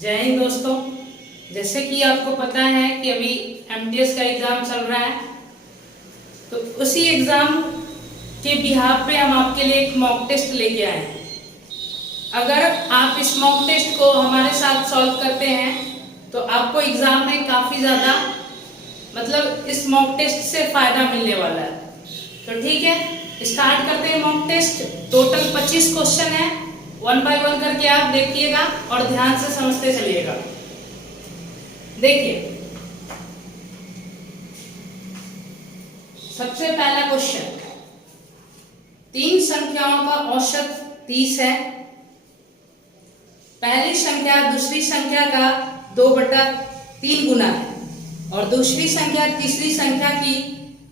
जय हिंद दोस्तों। जैसे कि आपको पता है कि अभी एमटीएस का एग्जाम चल रहा है, तो उसी एग्जाम के बिहाफ पे हम आपके लिए एक मॉक टेस्ट लेके आए हैं। अगर आप इस मॉक टेस्ट को हमारे साथ सॉल्व करते हैं तो आपको एग्जाम में काफी ज्यादा इस मॉक टेस्ट से फायदा मिलने वाला है। तो ठीक है, स्टार्ट करते हैं मॉक टेस्ट। टोटल 25 क्वेश्चन है, 1 बाय 1 करके आप देखिएगा और ध्यान से समझते चलिएगा। देखिए, सबसे पहला क्वेश्चन, 3 संख्याओं का औसत 30 है। पहली संख्या दूसरी संख्या का 2/3 गुना है और दूसरी संख्या तीसरी संख्या की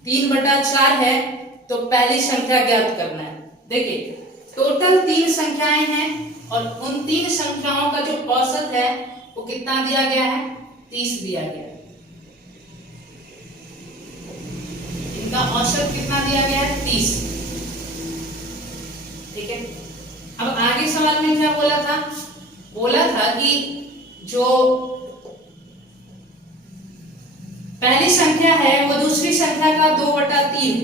3/4 है। तो पहली संख्या ज्ञात करना है। देखिए, टोटल 3 संख्याएं हैं और उन 3 संख्याओं का जो औसत है वो कितना दिया गया है? 30 दिया गया है। इनका औसत कितना दिया गया है? 30। ठीक है, अब आगे सवाल में क्या बोला था? बोला था कि जो पहली संख्या है वो दूसरी संख्या का 2/3,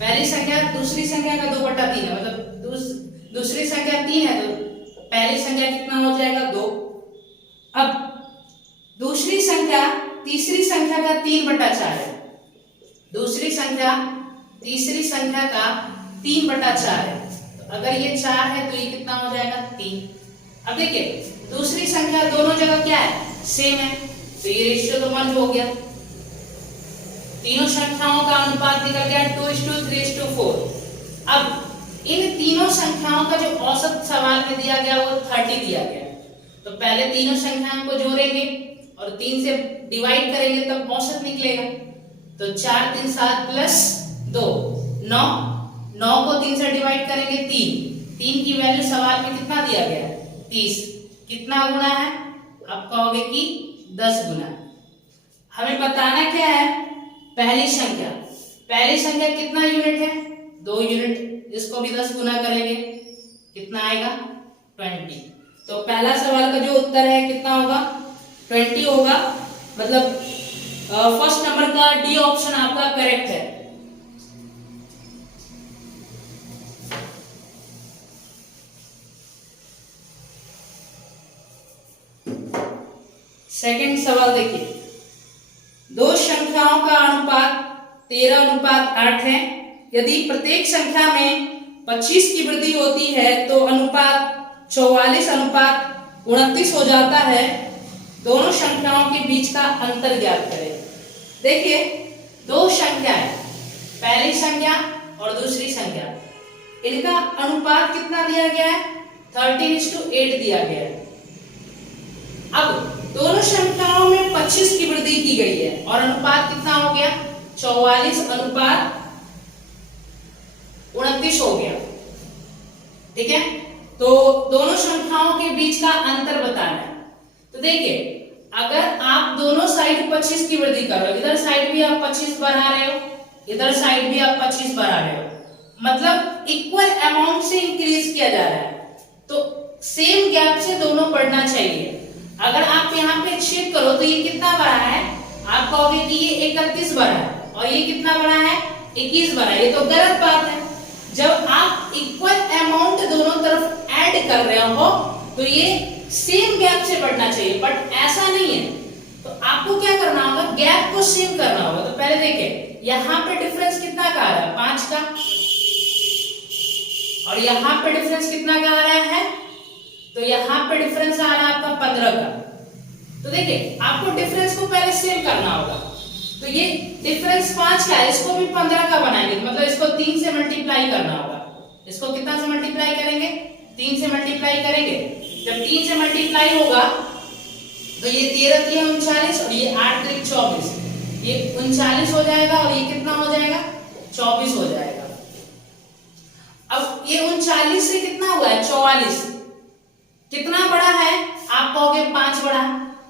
पहली संख्या दूसरी संख्या का 2/3 है, मतलब दूसरी संख्या 3 है तो पहली संख्या कितना हो जाएगा? 2। अब दूसरी संख्या तीसरी संख्या का 3/4 है, दूसरी संख्या तीसरी संख्या का 3/4 है। तो अगर ये 4 है तो ये कितना हो जाएगा? 3। अब देखिए, दूसरी संख्या दोनों जगह क्या है? सेम है, तो ये रेशियो तो मर्ज हो गया। तीनों संख्याओं का अनुपात निकल गया 2:3:4। अब इन तीनों संख्याओं का जो औसत सवाल में दिया गया वो 30 दिया गया। तो पहले तीनों संख्याओं को जोड़ेंगे और 3 से डिवाइड करेंगे तब औसत निकलेगा। तो 4 3 7 प्लस 2 9, 9 को 3 से डिवाइड करेंगे 3 की वैल्यू सवाल में कितना दिया गया है? 30। कितना गुना है? आप कहोगे कि 10 गुना। हमें बताना क्या है? पहली संख्या कितना यूनिट है? 2 यूनिट। इसको भी 10 गुना करेंगे, कितना आएगा? 20। तो पहला सवाल का जो उत्तर है कितना होगा? 20 होगा। मतलब फर्स्ट नंबर का डी ऑप्शन आपका करेक्ट है। सेकंड सवाल देखिए, 2 संख्याओं का अनुपात 13:8 है। यदि प्रत्येक संख्या में 25 की वृद्धि होती है तो अनुपात 44:29 हो जाता है। दोनों संख्याओं के बीच का अंतर ज्ञात करें। देखिए, 2 संख्याएं, पहली संख्या और दूसरी संख्या, इनका अनुपात कितना दिया गया है? 13:8 दिया गया है। अब दोनों संख्याओं में 25 की वृद्धि की गई है और अनुपात कितना हो गया? 44:29 हो गया। ठीक है, तो दोनों संख्याओं के बीच का अंतर बताना है। तो देखिए, अगर आप दोनों साइड 25 की वृद्धि कर रहे हो, इधर साइड भी आप 25 बढ़ा रहे हो, इधर साइड भी आप 25 बढ़ा रहे हो, मतलब इक्वल अमाउंट से इंक्रीज किया जा रहा है, तो सेम गैप से दोनों बढ़ना चाहिए। अगर आप यहाँ पे चेक करो तो ये कितना बढ़ा है? आप कहोगे कि ये 31 बढ़ा है और ये कितना बढ़ा है? 21 बढ़ा है। ये तो गलत बात है। जब आप इक्वल अमाउंट दोनों तरफ ऐड कर रहे हो तो ये सेम गैप से बढ़ना चाहिए, बट ऐसा नहीं है। तो आपको क्या करना होगा? गैप को सेम करना होगा। तो पहले देखिए, यहाँ पे डिफरेंस कितना का आ रहा है? 5 का, और यहाँ पे डिफरेंस कितना का आ रहा है? तो यहाँ पे डिफरेंस आ रहा है आपका 15 का। तो देखिए, आपको डिफरेंस को पहले सेम करना होगा। तो ये डिफरेंस 5 का है, इसको भी 15 का बनाएंगे, मतलब इसको 3 से मल्टीप्लाई करना होगा। इसको कितना से मल्टीप्लाई करेंगे? 3 से मल्टीप्लाई करेंगे। जब 3 से मल्टीप्लाई होगा तो ये 13 3 39 और ये 8 3 24, ये 39 हो जाएगा और ये कितना हो जाएगा? 24 हो जाएगा। अब ये 39 से कितना हुआ है? 44। कितना बड़ा है? आप कहोगे 5 बड़ा।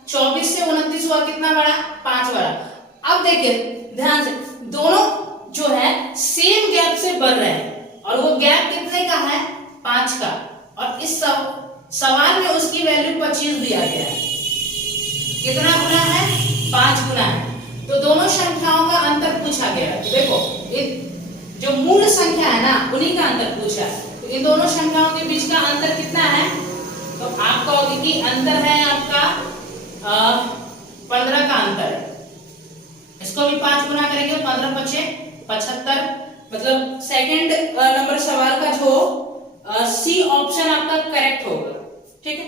24 से 29 हुआ, कितना बड़ा? 5 बड़ा। अब देखिए ध्यान से, दोनों जो है सेम गैप से बढ़ रहे हैं और वो गैप कितने का है? 5 का। और इस सब सवाल में उसकी वैल्यू 25 दिया गया है। कितना गुना है? 5 गुना है। तो दोनों संख्याओं का अंतर पूछा गया है। तो देखो जो मूल संख्या है ना उन्हीं का अंतर पूछा है। तो इन दोनों संख्याओं के बीच का अंतर कितना है? तो आप कहोगे कि अंतर है आपका 15 का अंतर है। इसको भी 5 गुना करेंगे, 15 पचे 75। मतलब सेकंड नंबर सवाल का जो सी ऑप्शन आपका करेक्ट होगा। ठीक है,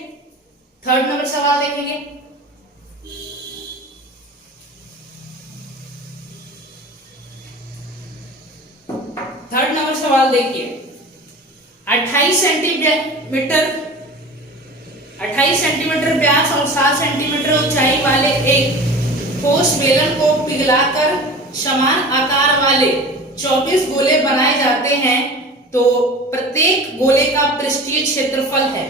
थर्ड नंबर सवाल देखेंगे। थर्ड नंबर सवाल देखिए, 28 सेंटीमीटर व्यास और 7 सेंटीमीटर ऊंचाई वाले एक ठोस बेलन को पिघलाकर समान आकार वाले 24 गोले बनाए जाते हैं। तो प्रत्येक गोले का पृष्ठीय क्षेत्रफल है।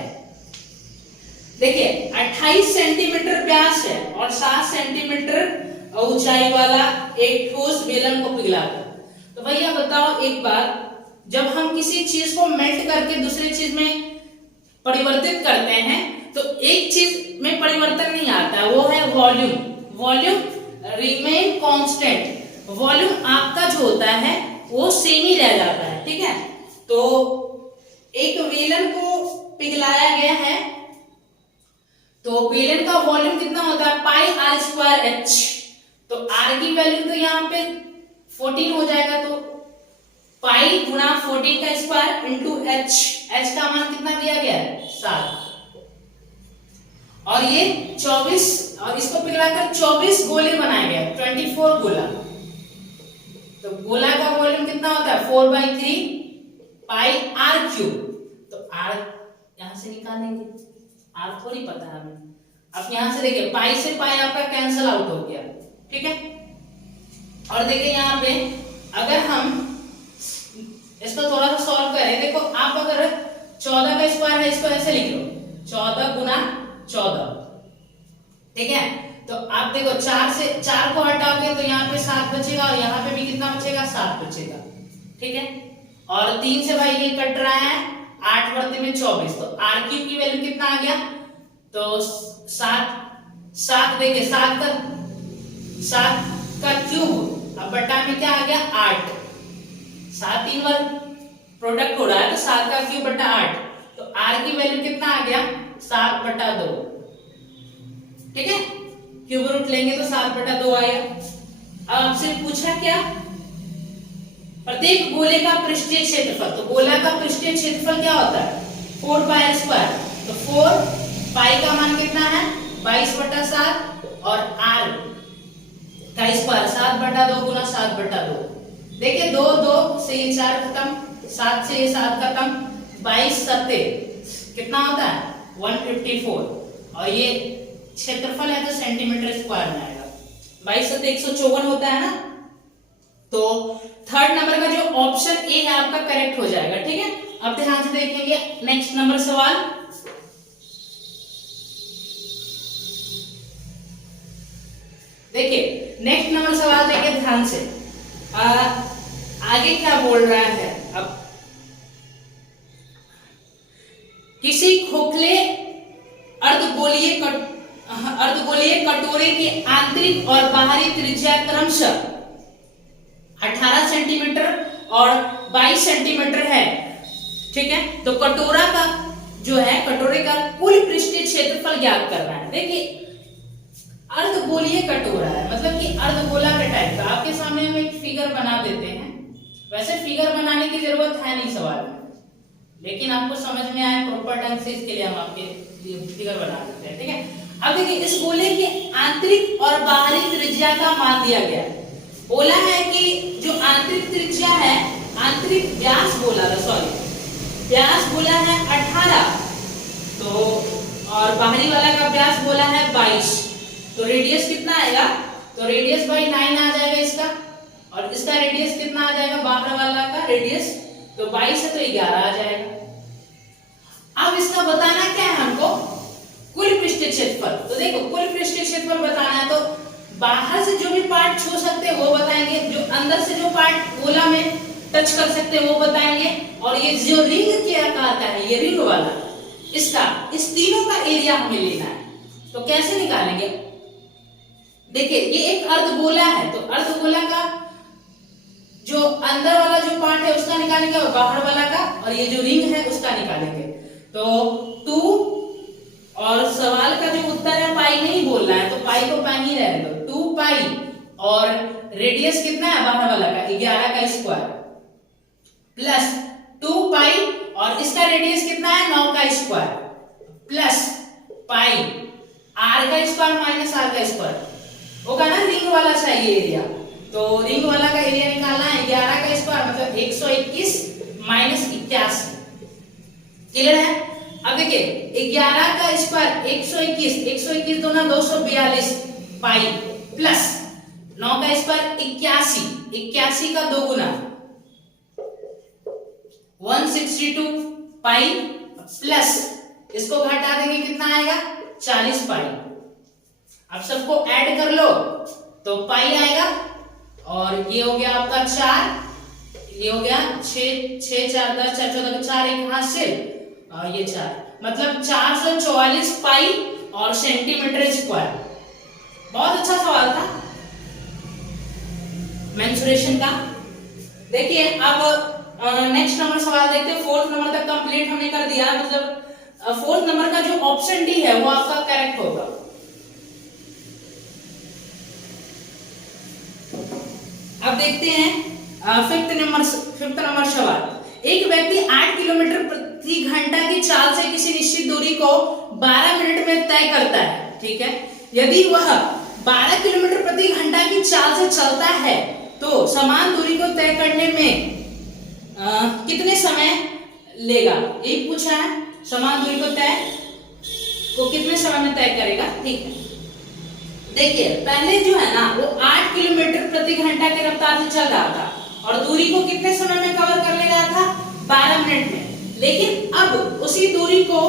देखिए 28 सेंटीमीटर व्यास है और 7 सेंटीमीटर ऊंचाई वाला एक ठोस बेलन को पिघलाकर। तो भैया बताओ एक बार, जब हम किसी चीज को मेल्ट करके दूसरी चीज में परिवर्तित करते हैं तो एक चीज में परिवर्तन नहीं आता, वो है volume. Volume remain constant. Volume आपका जो होता है वो सेम ही रह जाता है। ठीक है, तो एक बेलन को पिघलाया गया है तो बेलन का वॉल्यूम कितना होता है? पाई आर स्क्वायर एच। तो आर की वैल्यू तो यहाँ पे 14 हो जाएगा, तो पाई गुना 14 का स्क्वायर इंटू एच। एच का मान कितना दिया गया है? 7। और ये 24, और इसको पिघलाकर 24 गोले बनाए गए, 24 गोला। तो गोला का वॉल्यूम कितना होता है? 4/3 पाई आर क्यूब। तो आर यहां से निकालेंगे, आर थोड़ी पता है हमें। अब यहां से देखिए पाई से पाई आपका कैंसिल आउट हो गया। ठीक है, और देखिए यहाँ पे अगर हम इसको थोड़ा सा सॉल्व करें, देखो आप अगर 14 का स्क्वायर है, इसको ऐसे लिख लो 14 गुना 14। ठीक है, तो आप देखो 4 को हटाओगे तो यहाँ पे 7 बचेगा और यहाँ पे भी कितना बचेगा? 7 बचेगा। ठीक है, और 3 से भाई ये कट रहा है, 8 बर्ते में 24। तो आर क्यूब की वैल्यू कितना आ गया? तो 7 देखिए 7 का क्यूब, अब बटा में क्या आ गया? 8। 7 3 बार प्रोडक्ट हो रहा है तो 7 का क्यूब बटा 8। तो आर की वैल्यू कितना आ गया? 7/2। ठीक है, क्यूब रूट लेंगे तो 7/2 आएगा। अब आपसे पूछा क्या? प्रत्येक गोले का पृष्ठीय क्षेत्रफल। तो गोला का पृष्ठीय क्षेत्रफल क्या होता है? 4 पाई स्क्वायर। तो 4 पाई का मान कितना है? 22/7 और आर का स्क्वायर 7/2 गुना 7/2। देखिए 2 से ये 4 खत्म, 7 से ये 7 खत्म, 22 7 कितना होता है? 154। और ये क्षेत्रफल है तो सेंटीमीटर स्क्वायर में आएगा। 22 7 154 होता है ना। तो थर्ड नंबर का जो ऑप्शन ए है आपका करेक्ट हो जाएगा। ठीक है, अब ध्यान से देखेंगे नेक्स्ट नंबर सवाल। देखिए नेक्स्ट नंबर सवाल देखिए ध्यान से। आगे क्या बोल रहा है? अब किसी खोखले अर्धगोलीय कटोरे की आंतरिक और बाहरी त्रिज्या क्रमशः 18 सेंटीमीटर और 22 सेंटीमीटर है। ठीक है, तो कटोरा का जो है, कटोरे का कुल पृष्ठीय क्षेत्रफल ज्ञात करना है। देखिए अर्धगोलीय कटोरा है, मतलब कि अर्धगोला के टाइप का। आपके सामने हम एक फिगर बना देते हैं। वैसे फिगर बनाने की जरूरत है नहीं सवाल में, लेकिन आपको समझ में आए प्रॉपर ढंग से, इसके लिए हम आपके लिए फिगर बना देते हैं। ठीक है, अब देखिए इस गोले की आंतरिक और बाहरी त्रिज्या का मान दिया गया है। बोला है कि जो आंतरिक त्रिज्या है, आंतरिक व्यास बोला था, सॉरी व्यास बोला है 18, तो और बाहरी वाला का व्यास बोला है 22। तो रेडियस कितना आएगा? तो रेडियस बाई 9 आ जाएगा इसका, और इसका रेडियस कितना आ जाएगा? बाहर वाला का रेडियस तो 22 है तो 11 आ जाएगा। अब इसका बताना क्या है हमको? कुल पृष्ठीय क्षेत्रफल। तो देखो कुल पृष्ठीय क्षेत्रफल बताना है तो बाहर से जो भी पार्ट छू सकते हैं वो बताएंगे, जो अंदर से जो पार्ट गोला में टच कर सकते हैं वो बताएंगे, और ये जो रिंग के आकार का है, ये रिंग वाला, इसका, इस तीनों का एरिया हमें लेना है। तो कैसे निकालेंगे? देखिए ये एक अर्धगोला है, तो अर्धगोला का जो अंदर वाला जो पार्ट है उसका निकालेंगे और बाहर वाला का, और ये जो रिंग है उसका निकालेंगे। तो 2, और सवाल का जो उत्तर है पाई नहीं बोलना है, तो पाई को पाई ही रहने दो। 2 पाई, और रेडियस कितना है बाहर वाला का 11 का स्क्वायर, प्लस 2 पाई, और इसका रेडियस कितना है 9 का स्क्वायर, प्लस पाई आर का स्क्वायर माइनस आर का स्क्वायर होगा ना। रिंग वाला चाहिए एरिया, तो रिंग वाला का एरिया निकालना है 11 का स्क्वायर मतलब 121 माइनस 81। क्लियर है? अब देखिए 11 का स्क्वायर 121 दूना 242 पाई, प्लस 9 का स्क्वायर 81 का 2 गुना 162 पाई, प्लस इसको घटा देंगे कितना आएगा 40 पाई। अब सबको ऐड कर लो तो पाई आएगा, और ये हो गया आपका 4, ये हो गया 6 4 10 4 14 4 एक हाथ से, और ये 4 मतलब 444 पाई और सेंटीमीटर स्क्वायर। बहुत अच्छा सवाल था मेंसुरेशन का। देखिए अब नेक्स्ट नंबर सवाल देखते हैं। 4th नंबर तक कंप्लीट हमने कर दिया, मतलब 4th नंबर का जो ऑप्शन डी है वो आपका करेक्ट होगा। अब देखते हैं 5th नंबर सवाल। एक व्यक्ति 8 किलोमीटर प्रति घंटा की चाल से किसी निश्चित दूरी को 12 मिनट में तय करता है, ठीक है। यदि वह 12 किलोमीटर प्रति घंटा की चाल से चलता है तो समान दूरी को तय करने में कितने समय लेगा, यही पूछा है। समान दूरी को कितने समय में तय करेगा, ठीक है। देखिए पहले जो है ना वो 8 किलोमीटर प्रति घंटा की रफ्तार से चल रहा था, और दूरी को कितने समय में कवर कर ले रहा था 12 मिनट में। लेकिन अब उसी दूरी को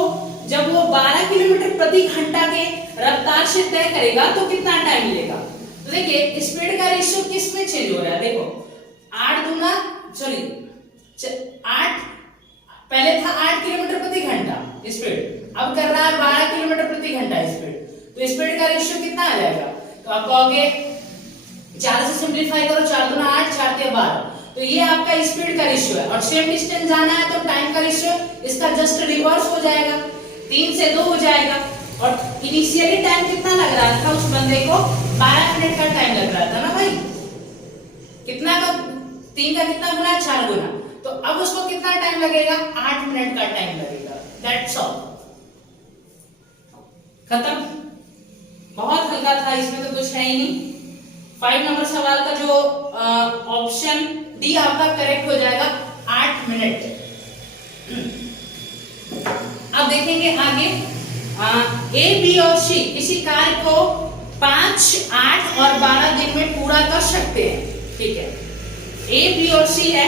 जब वो 12 किलोमीटर प्रति घंटा के रफ्तार से तय करेगा तो कितना टाइम मिलेगा। तो देखिए स्पीड का रेशियो किस में चेंज हो रहा है, देखो 8 पहले था 8 किलोमीटर प्रति घंटा स्पीड, अब कर रहा है 12 किलोमीटर प्रति घंटा स्पीड। तो स्पीड का रेशियो कितना आ जाएगा, तो आप कहोगे 4 से सिंपलीफाई करो, 4 दूना 8 4 तिया 12, तो ये आपका स्पीड का रेशियो है। और सेम डिस्टेंस जाना है तो टाइम का रेशियो इसका जस्ट रिवर्स हो जाएगा, 3 से 2 हो जाएगा। और इनिशियली टाइम कितना लग रहा था उस बंदे को 12 मिनट का टाइम लग रहा था ना भाई, कितना का 3 का कितना गुना 4 गुना, तो अब उसको कितना टाइम लगेगा 8 मिनट का टाइम लगेगा। दैट्स ऑल, खत्म। बहुत हल्का था, इसमें तो कुछ है ही नहीं। 5 नंबर सवाल का जो ऑप्शन डी आपका करेक्ट हो जाएगा 8 मिनट। अब देखेंगे आगे, ए बी और सी किसी कार्य को 5, 8 और 12 दिन में पूरा कर सकते हैं, ठीक है। ए बी और सी है,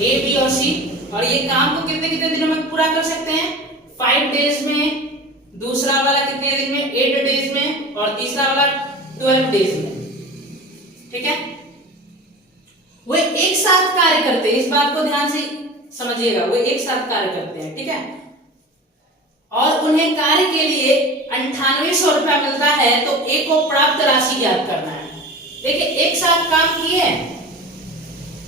ए बी और सी, और ये काम को कितने कितने दिनों में पूरा कर सकते हैं 5 डेज में, दूसरा वाला कितने दिन में 8 डेज में, और तीसरा वाला 12 डेज में, ठीक है। वे एक साथ कार्य करते हैं, इस बात को ध्यान से समझिएगा, वे एक साथ कार्य करते हैं, ठीक है। और उन्हें कार्य के लिए 9800 रुपया मिलता है, तो ए को प्राप्त राशि ज्ञात करना है। देखिए एक साथ काम किए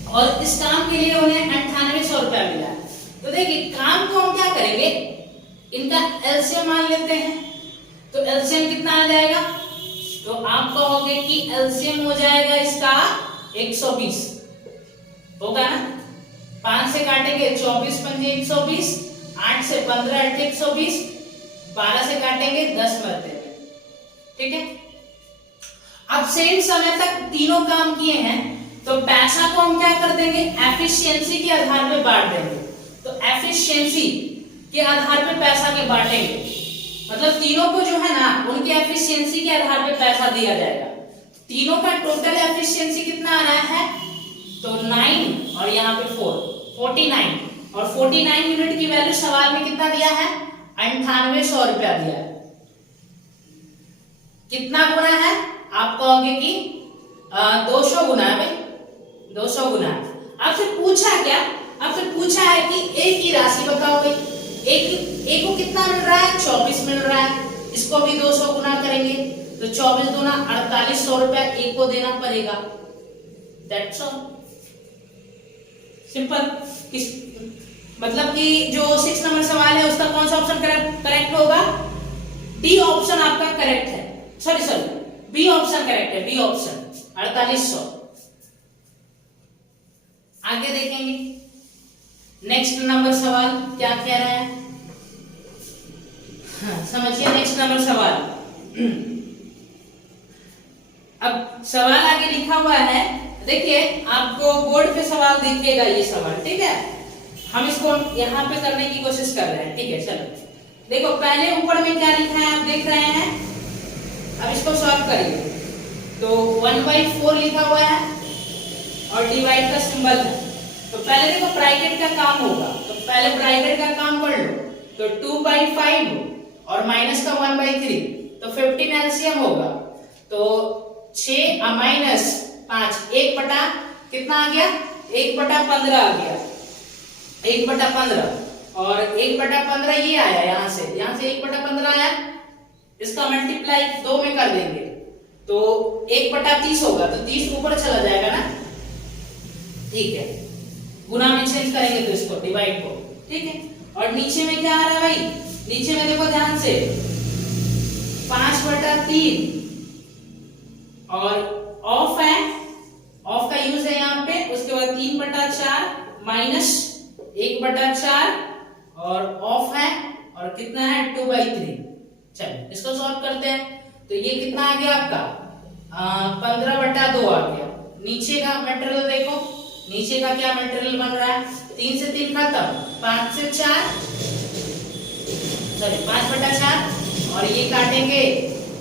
और इस काम के लिए उन्हें 9800 रुपया मिला है। तो देखिए काम को हम क्या करेंगे, इनका एलसीएम मान लेते हैं, तो एलसीएम कितना आ जाएगा, तो आप कहोगे कि एलसीएम हो जाएगा इसका 120, होगा ना। 5 से काटेंगे 24 पंजे 120, 8 से 15 8 120, 12 से काटेंगे 10 मरते हैं, ठीक है। अब सेम समय तक तीनों काम किए हैं, तो पैसा को हम क्या कर देंगे एफिशिएंसी के आधार पे बांट देंगे। तो एफिशिएंसी के आधार पे पैसा के बांटेंगे, मतलब तीनों को जो है ना उनके एफिशिएंसी के आधार पे पैसा दिया जाएगा। तीनों का टोटल एफिशिएंसी कितना आ रहा है, तो 9 और यहाँ पे 4 49, और 49 यूनिट की वैल्यू सवाल में कितना दिया है 9800 रुपया दिया है। कितना गुना है, आप कहोगे कि 200 गुना है भाई, 200 गुना। आपसे पूछा क्या, आपसे पूछा है कि ए की राशि बताओ भाई, एक को कितना मिल रहा है, 24 मिल रहा है। इसको भी 200 गुना करेंगे तो 24 दूना 4800 रुपया एक को देना पड़ेगा। That's all, simple. मतलब कि जो 6 नंबर सवाल है उसका कौन सा ऑप्शन करेक्ट होगा, डी ऑप्शन आपका करेक्ट है। सॉरी बी ऑप्शन करेक्ट है, बी ऑप्शन 4800। आगे देखेंगे नेक्स्ट नंबर सवाल क्या कह रहा है। हाँ, समझिए नेक्स्ट नंबर सवाल। अब सवाल आगे लिखा हुआ है, देखिए आपको बोर्ड पे सवाल दिखेगा ये सवाल, ठीक है। हम इसको यहाँ पे करने की कोशिश कर रहे हैं, ठीक है। चलो देखो पहले ऊपर में क्या लिखा है आप देख रहे हैं। अब इसको सॉल्व करिए तो 1/4 लिखा हुआ है और डिवाइड का सिंबल है। तो पहले देखो ब्रैकेट का काम होगा, तो पहले ब्रैकेट का काम कर लो। तो 2/5 और माइनस का 1/3 तो 15 एलसीएम होगा। तो 6 माइनस 5 1 बटा कितना आ गया, 1/15 आ गया, 1/15। और 1/15 ये आया यहाँ से 1/15 आया। इसका मल्टीप्लाई 2 में कर देंगे तो 1/30 होगा। तो 30 ऊपर चला जाएगा ना, ठीक है। गुना में चेंज करेंगे तो इसको डिवाइड को, ठीक है। और नीचे में क्या आ रहा है भाई, नीचे में देखो ध्यान से 5/3 और ऑफ है, ऑफ का यूज है यहाँ पे। उसके बाद 3/4 माइनस 1/4 और ऑफ है और कितना है 2/3। चलो इसको सॉल्व करते हैं। तो ये कितना आ गया आपका 15/2 आ गया। नीचे का मटेरियल देखो, नीचे का क्या मटेरियल बन रहा है, 3 से 3 खत्म, 5 से 4 सॉरी 5/4 और ये काटेंगे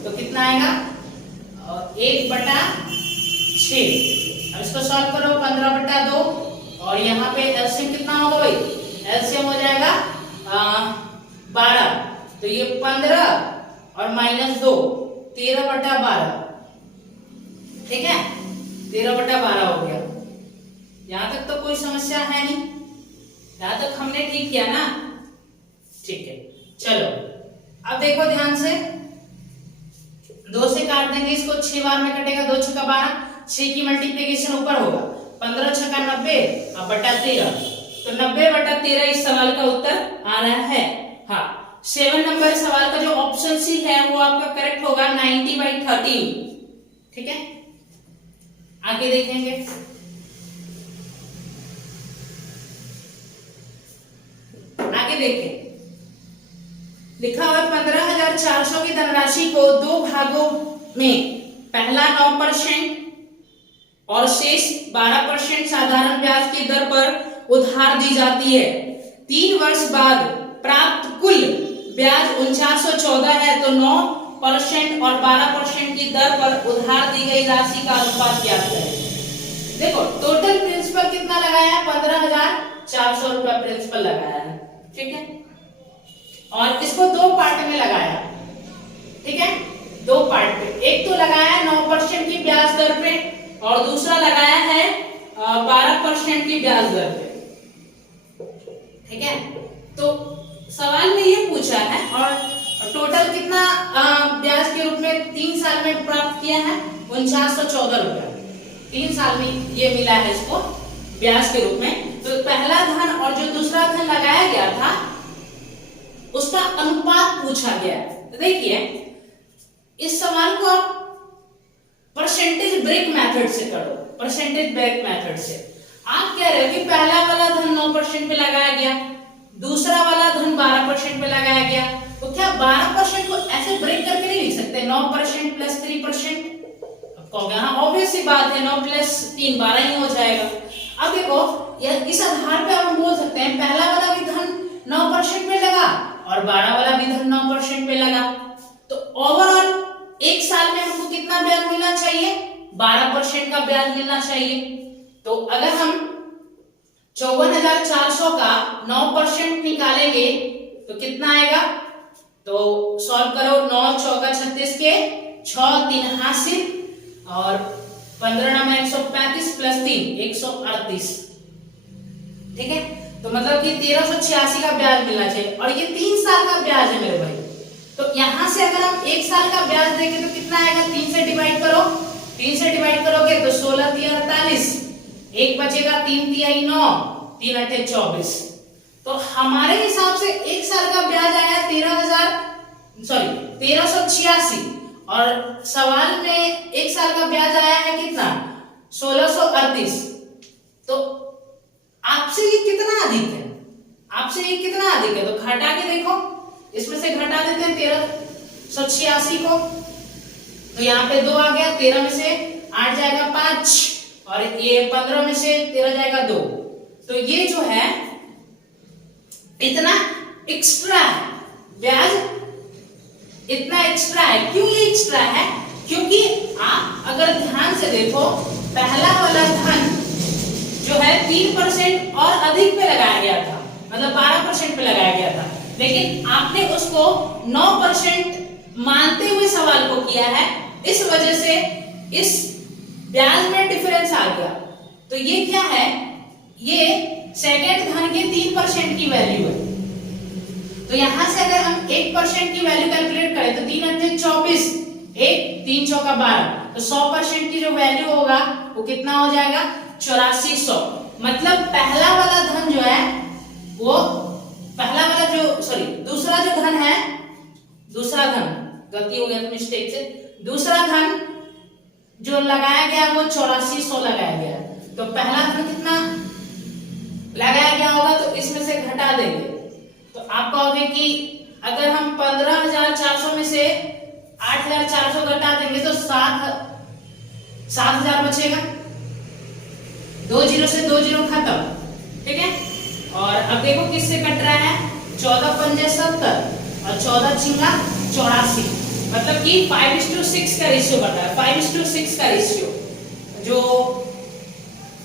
तो कितना आएगा 1/6। अब इसको सॉल्व करो 15/2 और यहाँ पे एलसीएम कितना होगा भाई, एलसीएम हो जाएगा 12। तो ये 15 और माइनस 2 13/12, ठीक है। 13/12 हो गया। यहां तक तो कोई समस्या है नहीं, यहां तक हमने ठीक किया ना, ठीक है। चलो अब देखो ध्यान से, 2 से काट देंगे इसको, 6 बार में कटेगा, 2 6 12, 6 की मल्टीप्लीकेशन ऊपर होगा, 15 6 90 और बटा 13। तो 90/13 इस सवाल का उत्तर आ रहा है। हाँ 7 नंबर सवाल का जो ऑप्शन सी है वो आपका करेक्ट होगा 90/13, ठीक है। आगे देखेंगे, आगे देखें लिखा हुआ 15,400 की धनराशि को 2 भागों में, पहला 9% और शेष 12% साधारण ब्याज की दर पर उधार दी जाती है। 3 वर्ष बाद प्राप्त कुल ब्याज 4914 है। तो 9% और 12% की दर पर उधार दी गई राशि का अनुपात ज्ञात करें। देखो टोटल प्रिंसिपल कितना लगाया है, 15,400 रुपया प्रिंसिपल लगाया है, ठीक है। और इसको 2 पार्ट में लगाया, ठीक है, 2 पार्ट पे। एक तो लगाया 9% की ब्याज दर पे और दूसरा लगाया है 12% की ब्याज दर पे, ठीक है। तो सवाल में ये पूछा है और टोटल कितना ब्याज के रूप में 3 साल में प्राप्त किया है 4914 रुपया, 3 साल में ये मिला है इसको ब्याज के रूप में। तो पहला धन और जो दूसरा धन लगाया गया था उसका अनुपात पूछा गया। तो देखिए इस सवाल को आप परसेंटेज ब्रेक मेथड से करो, परसेंटेज ब्रेक मेथड से। आप कह रहे हो कि पहला वाला धन 9% पे लगाया गया, दूसरा वाला धन 12% पे लगाया गया, तो क्या 12% को ऐसे ब्रेक करके नहीं लिख सकते 9% प्लस 3%? ऑब्वियस सी बात है 9 प्लस 3 12 ही हो जाएगा। अब देखो इस आधार पे हम बोल सकते हैं पहला वाला भी धन 9% पे लगा और 12 वाला भी धन 9% पे लगा। तो ओवरऑल एक साल में हमको कितना ब्याज मिलना चाहिए, 12% का ब्याज मिलना चाहिए। तो अगर हम 54,400 का 9% निकालेंगे तो कितना आएगा, तो सॉल्व करो, 9 चौका 36 के 6 3 हासिल और 15 135 प्लस 3 138, ठीक है। तो मतलब कि 1386 का ब्याज मिलना चाहिए, और ये 3 साल का ब्याज है मेरे भाई। तो यहां से अगर हम 1 साल का ब्याज देंगे तो कितना आएगा, 3 से डिवाइड करो, 3 से डिवाइड करोगे तो 16 तिया 48, एक बचेगा 3 तिया 9, 3 अठे 24। तो हमारे हिसाब से 1 साल का ब्याज आया 1386, और सवाल में 1 साल का ब्याज आया है कितना, 1638। तो आपसे ये कितना अधिक है, आपसे ये कितना अधिक है, तो घटा के देखो, इसमें से घटा देते हैं 1386 को, तो यहाँ पे 2 आ गया, 13 में से 8 जाएगा 5, और ये 15 में से 13 जाएगा 2। तो ये जो है इतना एक्स्ट्रा है ब्याज, इतना एक्स्ट्रा है। क्यों ये एक्स्ट्रा है, क्योंकि आप अगर ध्यान से देखो, पहला वाला धन जो है 3% और अधिक पे लगाया गया था, मतलब 12% पे लगाया गया था, लेकिन आपने उसको 9% मानते हुए सवाल को किया है, इस वजह से इस ब्याज में डिफरेंस आ गया। तो ये क्या है, ये सेकंड धन के 3% की वैल्यू है। तो यहां से अगर हम 1% की वैल्यू कैलकुलेट करें तो 3 अंजे 24, 1 3 चौका 12, तो 100% की जो वैल्यू होगा वो कितना हो जाएगा, 8400। मतलब पहला वाला धन जो है वो, पहला वाला जो सॉरी दूसरा जो धन है, दूसरा धन गलती हो गया था मिस्टेक से, दूसरा धन जो लगाया गया वो 8400 लगाया गया। तो पहला धन कितना लगाया गया होगा, तो इसमें से घटा देंगे, तो आप कहोगे कि अगर हम 15400 में से 8400 घटा देंगे तो 7000 बचेगा, 2 जीरो से 2 जीरो खत्म, ठीक है। और अब देखो किससे कट रहा है, 14 पंजे 70 और 14 छिंगा 84, मतलब कि 5:6 का रेशियो बन रहा है, 5:6 का रेशियो, जो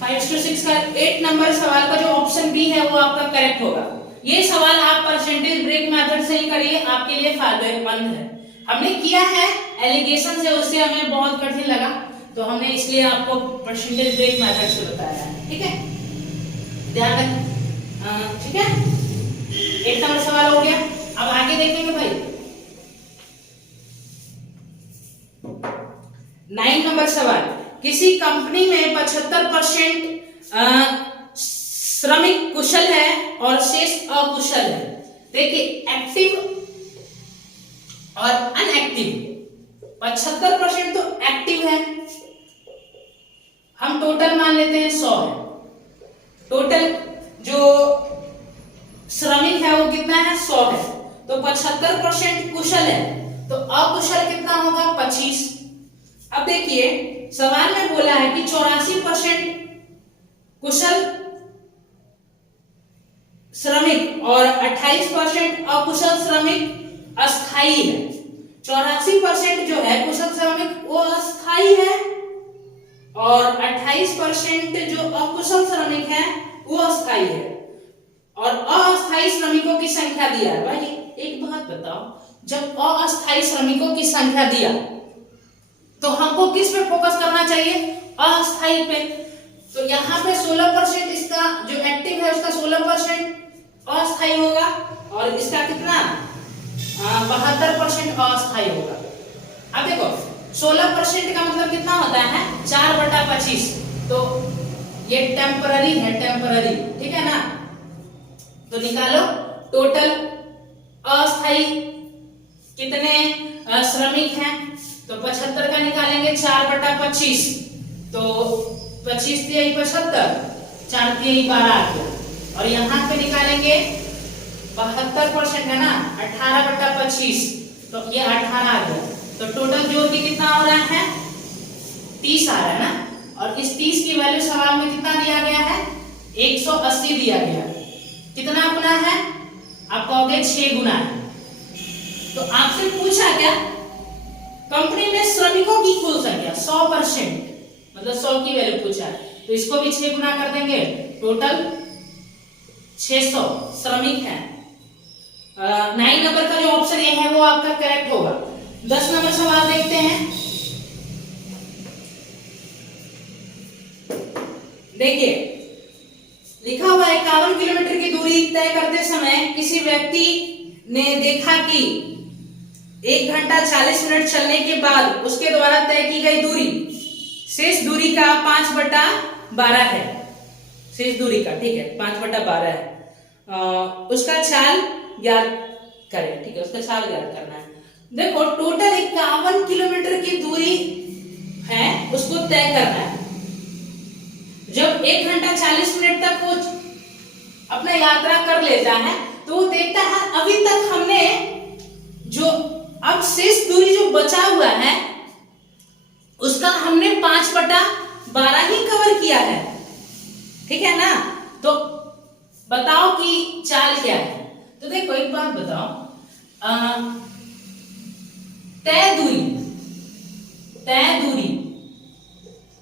5:6 का 8 नंबर सवाल का जो ऑप्शन बी है वो आपका करेक्ट होगा। ये सवाल आप परसेंटेज ब्रेक मेथड से ही करिए, आपके लिए फायदेमंद है। हमने किया है एलिगेशन से, उससे हमें बहुत कठिन लगा, तो हमने इसलिए आपको परसेंटेज ब्रेक मेथड से बताया है, ठीक है, ध्यान रखें, ठीक है। 1 नंबर सवाल हो गया। अब आगे देखेंगे भाई 9 नंबर सवाल, किसी कंपनी में 75% श्रमिक कुशल है और शेष अकुशल है। देखिए एक्टिव और अनएक्टिव, 75% तो एक्टिव है, हम टोटल मान लेते हैं 100 है, टोटल जो श्रमिक है वो कितना है, 100 है, तो 75% कुशल है, तो अकुशल कितना होगा, 25। अब देखिए सवाल में बोला है कि 84% कुशल श्रमिक और 28% अकुशल श्रमिक अस्थायी है। 84% जो है कुशल श्रमिक वो अस्थायी है, और 28% जो अकुशल श्रमिक है वो अस्थायी है, और अस्थायी श्रमिकों की संख्या दिया है। भाई एक बात बताओ, जब अस्थायी श्रमिकों की संख्या दिया तो हमको किस पे फोकस करना चाहिए, अस्थायी पे। तो यहाँ पे 16% इसका जो एक्टिव है उसका 16% अस्थायी होगा, और इसका कितना 72% अस्थायी होगा। अब देखो 16% का मतलब कितना होता है, 4/25, तो ये टेम्पररी है, टेम्पररी, ठीक है ना। तो निकालो टोटल अस्थायी कितने श्रमिक हैं, तो 75 का निकालेंगे 4/25, तो 25 तिहाई 75, 4 तिहाई 12 आ गया, और यहाँ पे निकालेंगे 72% है ना, 18/25, तो ये 18 आ गया, तो टोटल जोड़ के कितना हो रहा है, 30 आ रहा है ना। और इस 30 की वैल्यू सवाल में कितना दिया गया है, 180 दिया गया। कितना गुना है, आप कहोगे 6 गुना है। तो आपसे पूछा क्या, कंपनी में श्रमिकों की कुल संख्या 100%, मतलब 100 की वैल्यू पूछा है, तो इसको भी 6 गुना कर देंगे, टोटल 600 श्रमिक हैं। 9 नंबर का जो ऑप्शन ए है वो आपका करेक्ट होगा। 10 नंबर सवाल देखते हैं। देखिए लिखा हुआ है 51 किलोमीटर की दूरी तय करते समय किसी व्यक्ति ने देखा कि 1 घंटा 40 मिनट चलने के बाद उसके द्वारा तय की गई दूरी शेष दूरी का 5/12 है। शेष दूरी का, ठीक है, 5/12 है। उसका चाल ज्ञात करें, ठीक है, उसका चाल ज्ञात करना है। देखो टोटल 51 किलोमीटर की दूरी है, उसको तय करना है। जब 1 घंटा 40 मिनट तक वो अपना यात्रा कर लेता है तो वो देखता है अभी तक हमने जो अब शेष दूरी जो बचा हुआ है उसका हमने 5/12 ही कवर किया है, ठीक है ना। तो बताओ कि चाल क्या है। तो देखो एक बात बताओ, तय दूरी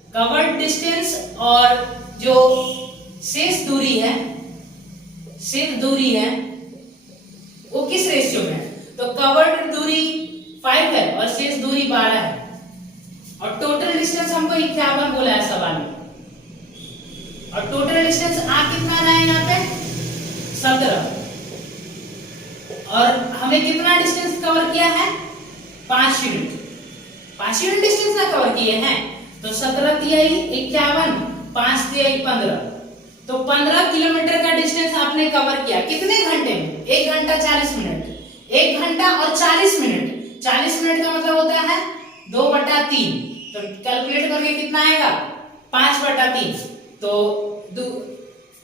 कवर्ड डिस्टेंस और जो शेष दूरी है वो किस रेशियो में है। तो कवर्ड दूरी 5 है और शेष दूरी 12 है और टोटल डिस्टेंस हमको 51 बोला है सवाल में, और टोटल डिस्टेंस आ कितना रहा है यहाँ पे 17, और हमें कितना डिस्टेंस कवर किया है 5 यूनिट डिस्टेंस ना कवर किए हैं। तो 17 तिहाई 51, 5 तिहाई 15, तो 15 किलोमीटर का डिस्टेंस आपने कवर किया कितने घंटे में, 1 घंटा 40 मिनट। 1 घंटा और 40 मिनट, 40 मिनट का मतलब होता है 2/3, तो कैलकुलेट करके कितना आएगा 5/3। तो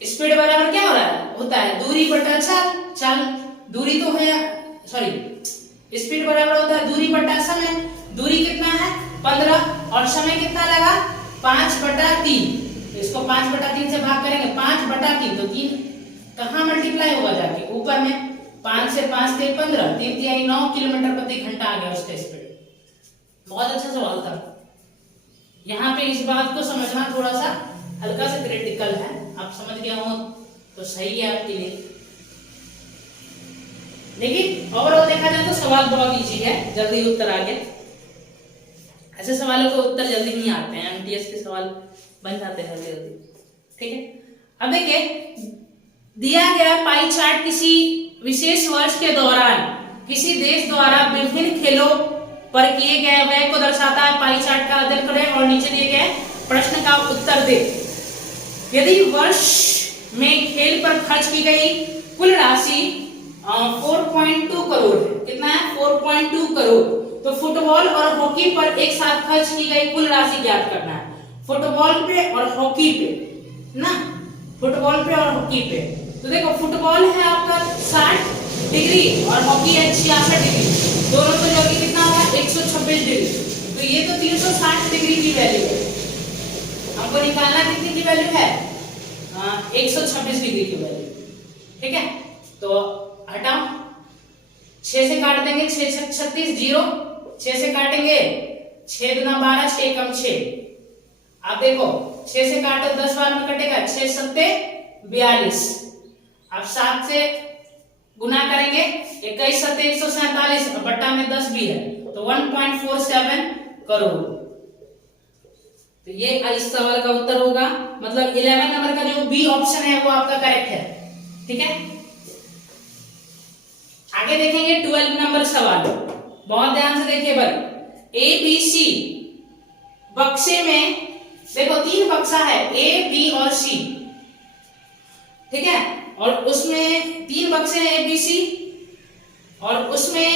स्पीड बराबर क्या हो रहा है, होता है दूरी बटा चाल। दूरी तो है, सॉरी, स्पीड बराबर होता है दूरी बटा समय। दूरी कितना है 15 और समय कितना लगा 5/3। इसको 5/3 से भाग करेंगे, 5/3 तो 3 कहाँ मल्टीप्लाई होगा जाके ऊपर में, 5 से 5 से 15, 3 तिहाई 9 किलोमीटर प्रति घंटा आ गया उसका स्पीड। बहुत अच्छा सवाल था। यहाँ पे इस बात को समझना थोड़ा सा हल्का सा क्रिटिकल है, आप समझ गए हो तो सही है आपके लिए, लेकिन ओवरऑल देखा जाए तो सवाल बहुत इजी है, जल्दी उत्तर आ गया। ऐसे सवालों के उत्तर जल्दी नहीं आते हैं, एमटीएस के सवाल बन जाते हैं जल्दी, ठीक है। अब देखिए दिया गया पाई चार्ट किसी विशेष वर्ष के दौरान किसी देश द्वारा विभिन्न खेलों पर किए गए व्यय को दर्शाता है। पाई चार्ट का अध्ययन करें और नीचे दिए गए प्रश्न का उत्तर दें। यदि वर्ष में खेल पर खर्च की गई कुल राशि 4.2 करोड़ है, कितना है 4.2 करोड़, तो फुटबॉल और हॉकी पर एक साथ खर्च की गई कुल राशि ज्ञात करना है। फुटबॉल पे और हॉकी पे ना, फुटबॉल पे और हॉकी पे। तो देखो फुटबॉल है आपका 60 डिग्री और हॉकी है 66 डिग्री, दोनों को जोड़ के कितना होगा 126 डिग्री। तो ये तो 360 डिग्री की वैल्यू है, हमको निकालना कितनी की वैल्यू है 126 डिग्री की वैल्यू, ठीक है। तो हटाओ, 6 से काट देंगे, 6 6 36 0, 6 से काटेंगे 6 दूना 12, 6 कम 6। आप देखो 6 से काटो 10 बार में कटेगा, 6 सत्ते 42। अब 7 से गुना करेंगे, 21 सत्ते 147, बट्टा में 10 भी है, तो 1.47 करोड़। तो ये इस सवाल का उत्तर होगा, मतलब 11 नंबर का जो बी ऑप्शन है वो आपका करेक्ट है, ठीक है। आगे देखेंगे 12 नंबर सवाल, बहुत ध्यान से देखिए भाई। ए बी सी बक्से में देखो 3 बक्सा है, ए बी और सी, ठीक है, और उसमें 3 बक्से हैं ए बी सी, और उसमें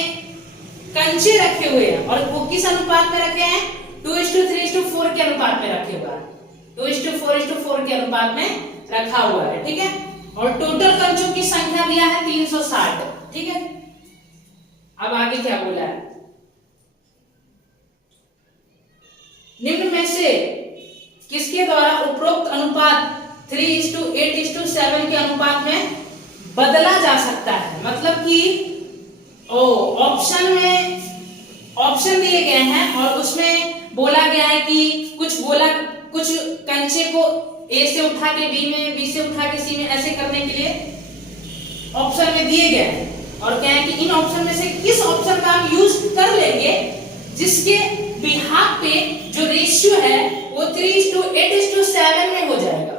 कंचे रखे हुए हैं, और वो किस अनुपात में रखे हैं 2:3:4 के अनुपात में रखे हुआ है, 2:4:4 के अनुपात में रखा हुआ है, ठीक है। और टोटल कंचों की संख्या दिया है 360, ठीक है। अब आगे क्या बोला है, निम्न में से किसके द्वारा उपरोक्त अनुपात 3:8:7 के अनुपात में बदला जा सकता है। मतलब कि ऑप्शन दिए गए हैं और उसमें बोला गया है कि कुछ कंचे को ए से उठा के बी में, बी से उठा के सी में, ऐसे करने के लिए ऑप्शन में दिए गए हैं, और क्या है कि इन ऑप्शन में से किस ऑप्शन का हम यूज कर लेंगे जिसके बिहाफ पे जो रेशियो है वो 3:8:7 में हो जाएगा।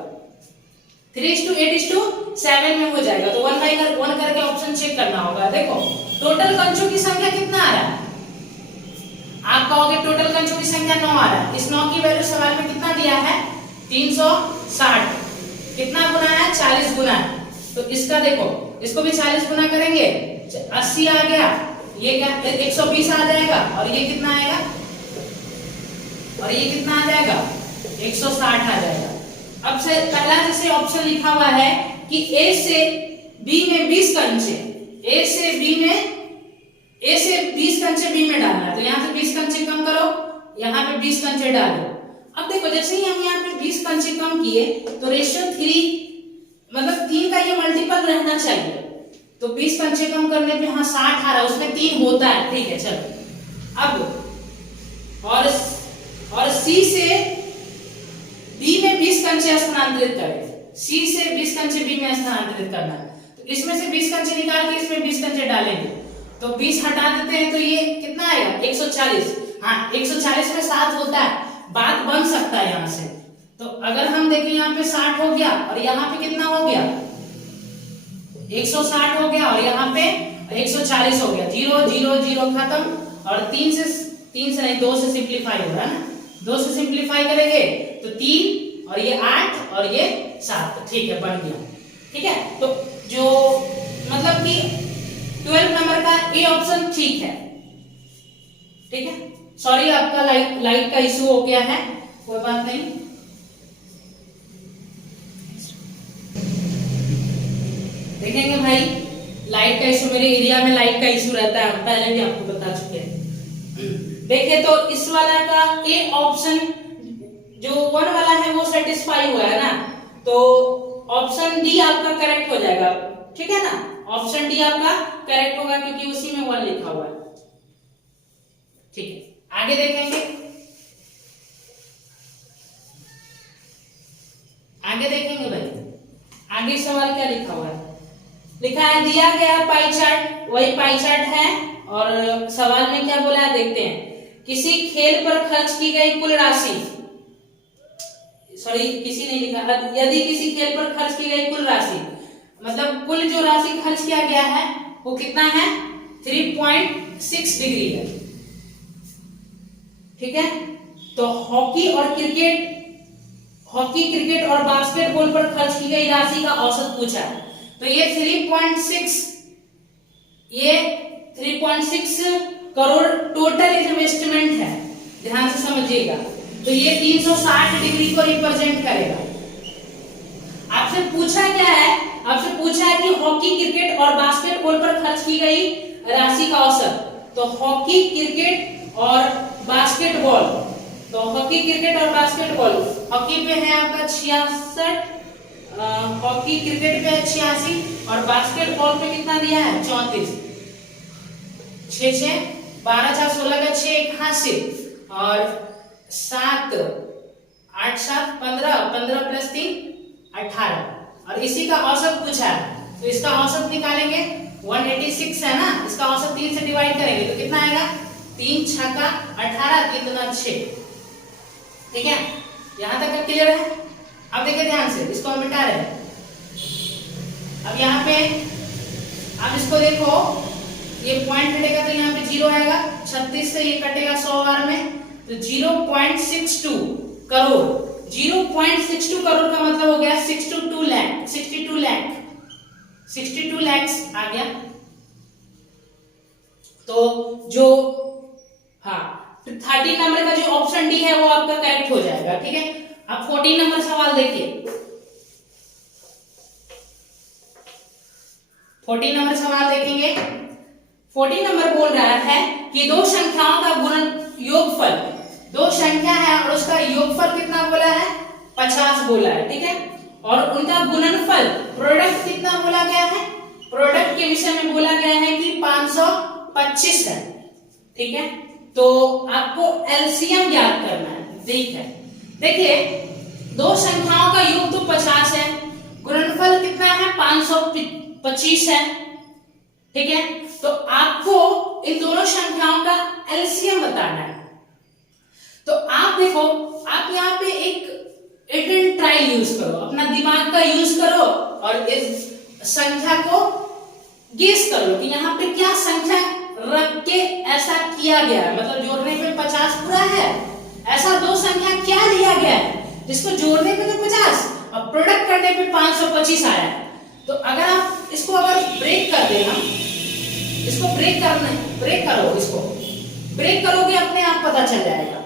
3:8:7 में हो जाएगा। तो 1 करके ऑप्शन चेक करना होगा। देखो टोटल कंचों की संख्या कितना आ रहा है, आप कहोगे टोटल कंचों की संख्या 9 आ रहा है। इस 9 की वैल्यू सवाल में कितना दिया है, 360। कितना गुना है, 40 गुना है। तो इसका देखो, इसको भी 40 गुना करेंगे, 80 आ गया, ये क्या 120 आ जाएगा, और ये कितना आएगा, और ये कितना आ जाएगा, 160 आ जाएगा। अब से पहला जैसे ऑप्शन लिखा हुआ है कि ए से बी में 20 कंचे, ए से 20 कंचे बी में डालना है। तो यहाँ से 20 कंचे कम करो, यहाँ पे 20 कंचे डालो। अब देखो जैसे ही हम यहाँ पे 20 कंचे कम किए तो रेशियो 3 मतलब 3 का ये मल्टीपल रहना चाहिए। तो 20 कंचे कम करने पे यहाँ 60 आ रहा है, उसमें 3 होता है, ठीक है चलो। अब और सी से बी में 20 कंचे स्थानांतरित करें, सी से 20 कंचे बी में स्थानांतरित करना है। तो इसमें से 20 कंचे निकाल के इसमें 20 कंचे डालेंगे, तो 20 हटा देते हैं, तो ये कितना आएगा, 140। हाँ 140 में 7 होता है, बात बन सकता है यहाँ से। तो अगर हम देखें यहाँ पे 60 हो गया, और यहाँ पे कितना हो गया, 160 हो गया, और यहाँ पे 140 हो गया। 0 0 0 खत्म, और 3 से नहीं 2 से सिंप्लीफाई हो रहा है ना, 2 से सिंप्लीफाई करेंगे तो 3, और ये 8, और ये 7, ठीक है बन गया। ठीक है, तो जो मतलब कि 12 नंबर का ए ऑप्शन ठीक है। ठीक है, सॉरी आपका लाइट का इशू हो गया है, कोई बात नहीं। देखेंगे भाई, लाइट का इशू, मेरे एरिया में लाइट का इशू रहता है, पहले भी आपको बता चुके हैं। देखिए तो इस वाला का ए ऑप्शन जो 1 वाला है वो सेटिस्फाई हुआ है ना, तो ऑप्शन डी आपका करेक्ट हो जाएगा। ठीक है ना, ऑप्शन डी आपका करेक्ट होगा क्योंकि उसी में 1 लिखा हुआ है। ठीक है, आगे देखेंगे, भाई आगे सवाल क्या लिखा हुआ है। लिखा है दिया गया पाई चार्ट, वही पाई चार्ट है, और सवाल में क्या बोला है देखते हैं। किसी खेल पर खर्च की गई कुल राशि, सॉरी किसी नहीं लिखा, यदि किसी खेल पर खर्च की गई कुल राशि, मतलब कुल जो राशि खर्च किया गया है वो कितना है, 3.6 डिग्री है। ठीक है, तो हॉकी, क्रिकेट और बास्केटबॉल पर खर्च की गई राशि का औसत पूछा है। तो ये 3.6 करोड़ टोटल इन्वेस्टमेंट है, ध्यान से समझिएगा। तो ये 360 डिग्री को रिप्रेजेंट करेगा। आपसे पूछा क्या है, आपसे पूछा है कि हॉकी, क्रिकेट और बास्केटबॉल पर खर्च की गई राशि का औसत। तो हॉकी, क्रिकेट और बास्केटबॉल, तो हॉकी, क्रिकेट और बास्केटबॉल, हॉकी पे है आपका 66, हॉकी क्रिकेट पे है 86, और बास्केटबॉल पे कितना दिया है 34। 6 6 12 4 16 का 6 81, और 7 8 7 15 15 प्लस 3 18, और इसी का औसत पूछा है। तो इसका औसत निकालेंगे, 186 है ना, इसका औसत 3 से डिवाइड करेंगे तो कितना आएगा, 3 6 का 18, 3 दूना 6। ठीक है, यहां तक क्लियर है। अब देखिए ध्यान से, इसको हम मिटा रहे हैं। अब यहाँ पे आप इसको देखो, ये पॉइंट कटेगा तो यहाँ पे 0 आएगा, 36 से ये कटेगा 100 बार में, तो 0.62 करोड़, 0.62 करोड़ का मतलब हो गया 62 लाख आ गया। तो जो हाँ 13 नंबर का जो ऑप्शन डी है वो आपका करेक्ट हो जाएगा। ठीक है, अब 14 नंबर सवाल देखिए। 14 नंबर सवाल देखेंगे। 14 नंबर बोल रहा है कि दो संख्याओं का गुणन योगफल, दो संख्या है और उसका योगफल कितना बोला है, 50 बोला है। ठीक है, और उनका गुणनफल प्रोडक्ट कितना बोला गया है, प्रोडक्ट के विषय में बोला गया है कि 525 है। ठीक है, तो आपको एलसीएम ज्ञात करना है। देखिए दो संख्याओं का योग तो 50 है, गुणनफल कितना है 525 है। ठीक है, तो आपको इन दोनों संख्याओं का एलसीएम बताना है। तो आप देखो, आप यहाँ पे इट एंड ट्राई यूज करो, अपना दिमाग का यूज करो और इस संख्या को गेस कर लो कि यहाँ पे क्या संख्या रख के ऐसा किया गया है, मतलब जोड़ने पे 50 पूरा है, ऐसा दो संख्या क्या लिया गया है जिसको जोड़ने पे तो 50 और प्रोडक्ट करने पे 525 आया है। तो अगर आप इसको अगर ब्रेक कर देना, इसको ब्रेक करो, इसको ब्रेक करोगे अपने आप पता चल जाएगा।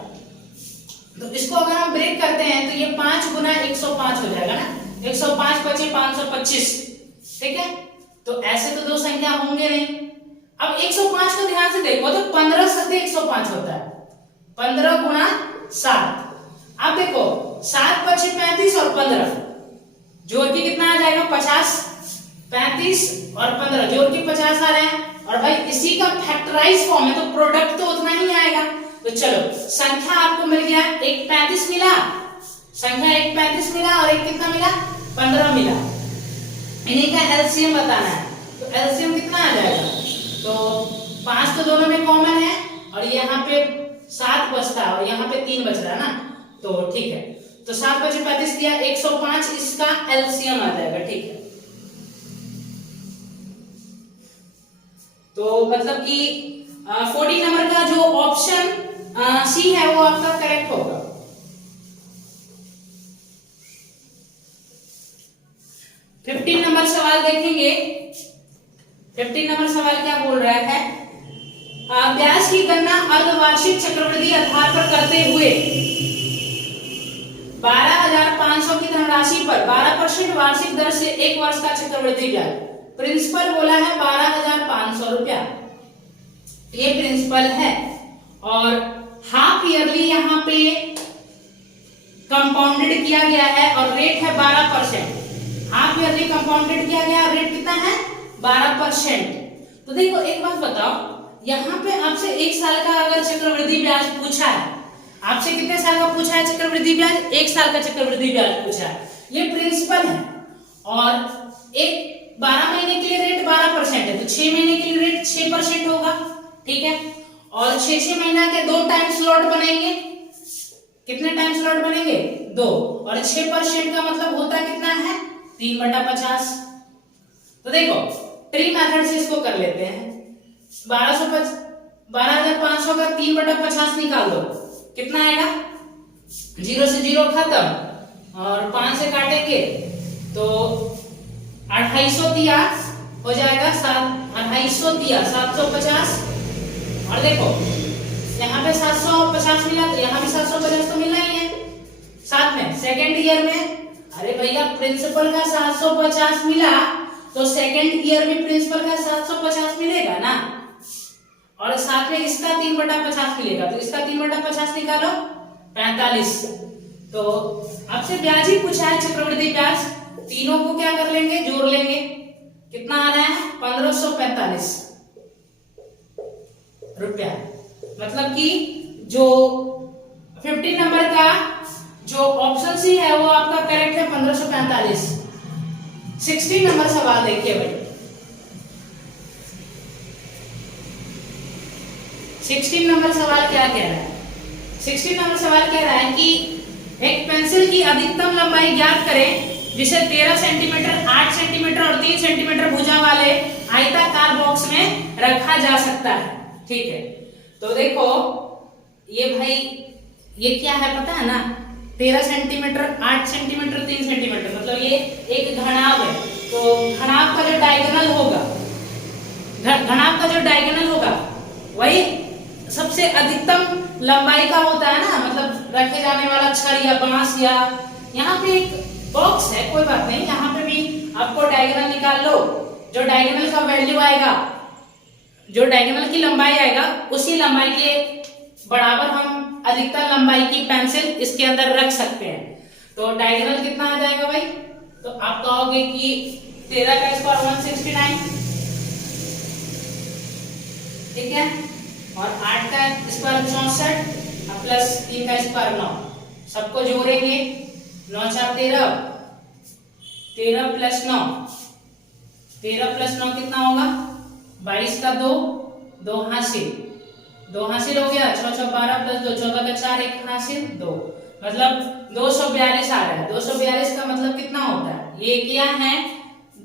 तो इसको अगर हम ब्रेक करते हैं तो ये 5 गुना 105 हो जाएगा ना, 105 पचे 525, ठीक है। तो ऐसे तो दो संख्या होंगे नहीं। अब 105 को ध्यान से देखो तो 15 सत्ते 105 होता है, 15 गुना 7। अब देखो 7 पचे 35 और 15 जोड़ के कितना आ जाएगा 50, 35 और 15 जोड़ के 50 आ रहे हैं, और भाई इसी का फैक्टराइज फॉर्म है तो प्रोडक्ट तो उतना ही आएगा। तो चलो संख्या आपको मिल गया, एक 35 मिला, संख्या एक 35 मिला और एक कितना मिला 15 मिला। इन्हीं का एलसीएम बताना है, तो एलसीएम कितना आ जाएगा, तो 5 तो दोनों में कॉमन है और यहाँ पे 7 बचता है और यहाँ पे 3 बच रहा है ना, तो ठीक है। तो 7 बचे 35 किया 105, इसका एलसीएम आ जाएगा, ठीक है। तो मतलब कि 14 नंबर का जो ऑप्शन सी है वो आपका करेक्ट होगा। 15 नंबर सवाल देखेंगे। 15 नंबर सवाल क्या बोल रहा है, ब्याज की गणना अर्धवार्षिक चक्रवृद्धि आधार पर करते हुए 12,500 की धनराशि पर 12% वार्षिक दर से 1 वर्ष का चक्रवृद्धि ब्याज, प्रिंसिपल बोला है 12,500 रुपया, ये प्रिंसिपल है, और हाफ ईयरली यहाँ पे कंपाउंडेड किया गया है और रेट है 12%। हाफ ईयरली कंपाउंडेड किया गया, रेट कितना है 12%। तो देखो एक बात बताओ, यहाँ पे आपसे 1 साल का अगर चक्रवृद्धि ब्याज पूछा है, आपसे कितने साल का पूछा है चक्रवृद्धि ब्याज, 1 साल का चक्रवृद्धि ब्याज पूछा है, ये प्रिंसिपल है, और एक 12 महीने के लिए रेट 12% है तो 6 महीने के लिए रेट 6% होगा, ठीक है। और 6 महीना के 2 टाइम स्लॉट बनेंगे, कितने टाइम स्लॉट बनेंगे 2, और 6% का मतलब होता कितना है 3/50। तो देखो ट्री मेथड से इसको कर लेते हैं, 12,500 का 3/50 निकाल दो, कितना आएगा, 0 से 0 खत्म और 5 से काटेंगे तो 2800 दिया हो जाएगा, 2800 दिया 750, और देखो यहाँ पे 750 मिला तो यहाँ भी 750 तो मिलना ही है। साथ में सेकेंड ईयर में, अरे भैया प्रिंसिपल का 750 मिला तो सेकेंड ईयर में प्रिंसिपल का 750 मिलेगा ना, और साथ में इसका 3/50 मिलेगा, तो इसका 3/50 निकालो 45। तो आपसे ब्याज ही पूछा है चक्रवृद्धि ब्याज, तीनों को क्या कर लेंगे जोड़ लेंगे, कितना आ रहा है 1545 रुपया। मतलब कि जो 15 नंबर का जो ऑप्शन सी है वो आपका करेक्ट है 1545। 16 नंबर सवाल देखिए भाई, 16 नंबर सवाल क्या कह रहा है, 16 नंबर सवाल कह रहा है कि एक पेंसिल की अधिकतम लंबाई ज्ञात करें जिसे 13 सेंटीमीटर, 8 सेंटीमीटर और 3 सेंटीमीटर भुजा वाले आयताकार बॉक्स में रखा जा सकता है, ठीक है। तो देखो ये भाई ये क्या है पता है ना, 13 सेंटीमीटर, 8 सेंटीमीटर, 3 सेंटीमीटर, मतलब ये एक घनाभ है। तो घनाभ का जो डायगोनल होगा, घनाभ का जो डायगोनल होगा वही सबसे अधिकतम लंबाई का होता है ना, मतलब रखे जाने वाला छड़ या बांस, या यहाँ पे एक बॉक्स है, कोई बात नहीं, यहाँ पे भी आपको डायगोनल निकाल लो, जो डायगोनल का वैल्यू आएगा, जो डायगोनल की लंबाई आएगा उसी लंबाई के बराबर हम अधिकतम लंबाई की पेंसिल इसके अंदर रख सकते हैं। तो डायगोनल कितना आ जाएगा भाई, तो आप कहोगे कि 13 का स्क्वायर 169, ठीक है, और 8 का स्क्वायर 64 प्लस 3 का स्क्वायर 9, सबको जोड़ेंगे 9 4 13, 13 प्लस 9, 13 प्लस 9 कितना होगा 22 का 2, 2 हासिल, 2 हासिल हो गया, 6 6 12 प्लस 2 14 का 4, 1 हासिल 2, मतलब 242 आ रहा है। 242 का मतलब कितना होता है, ये क्या है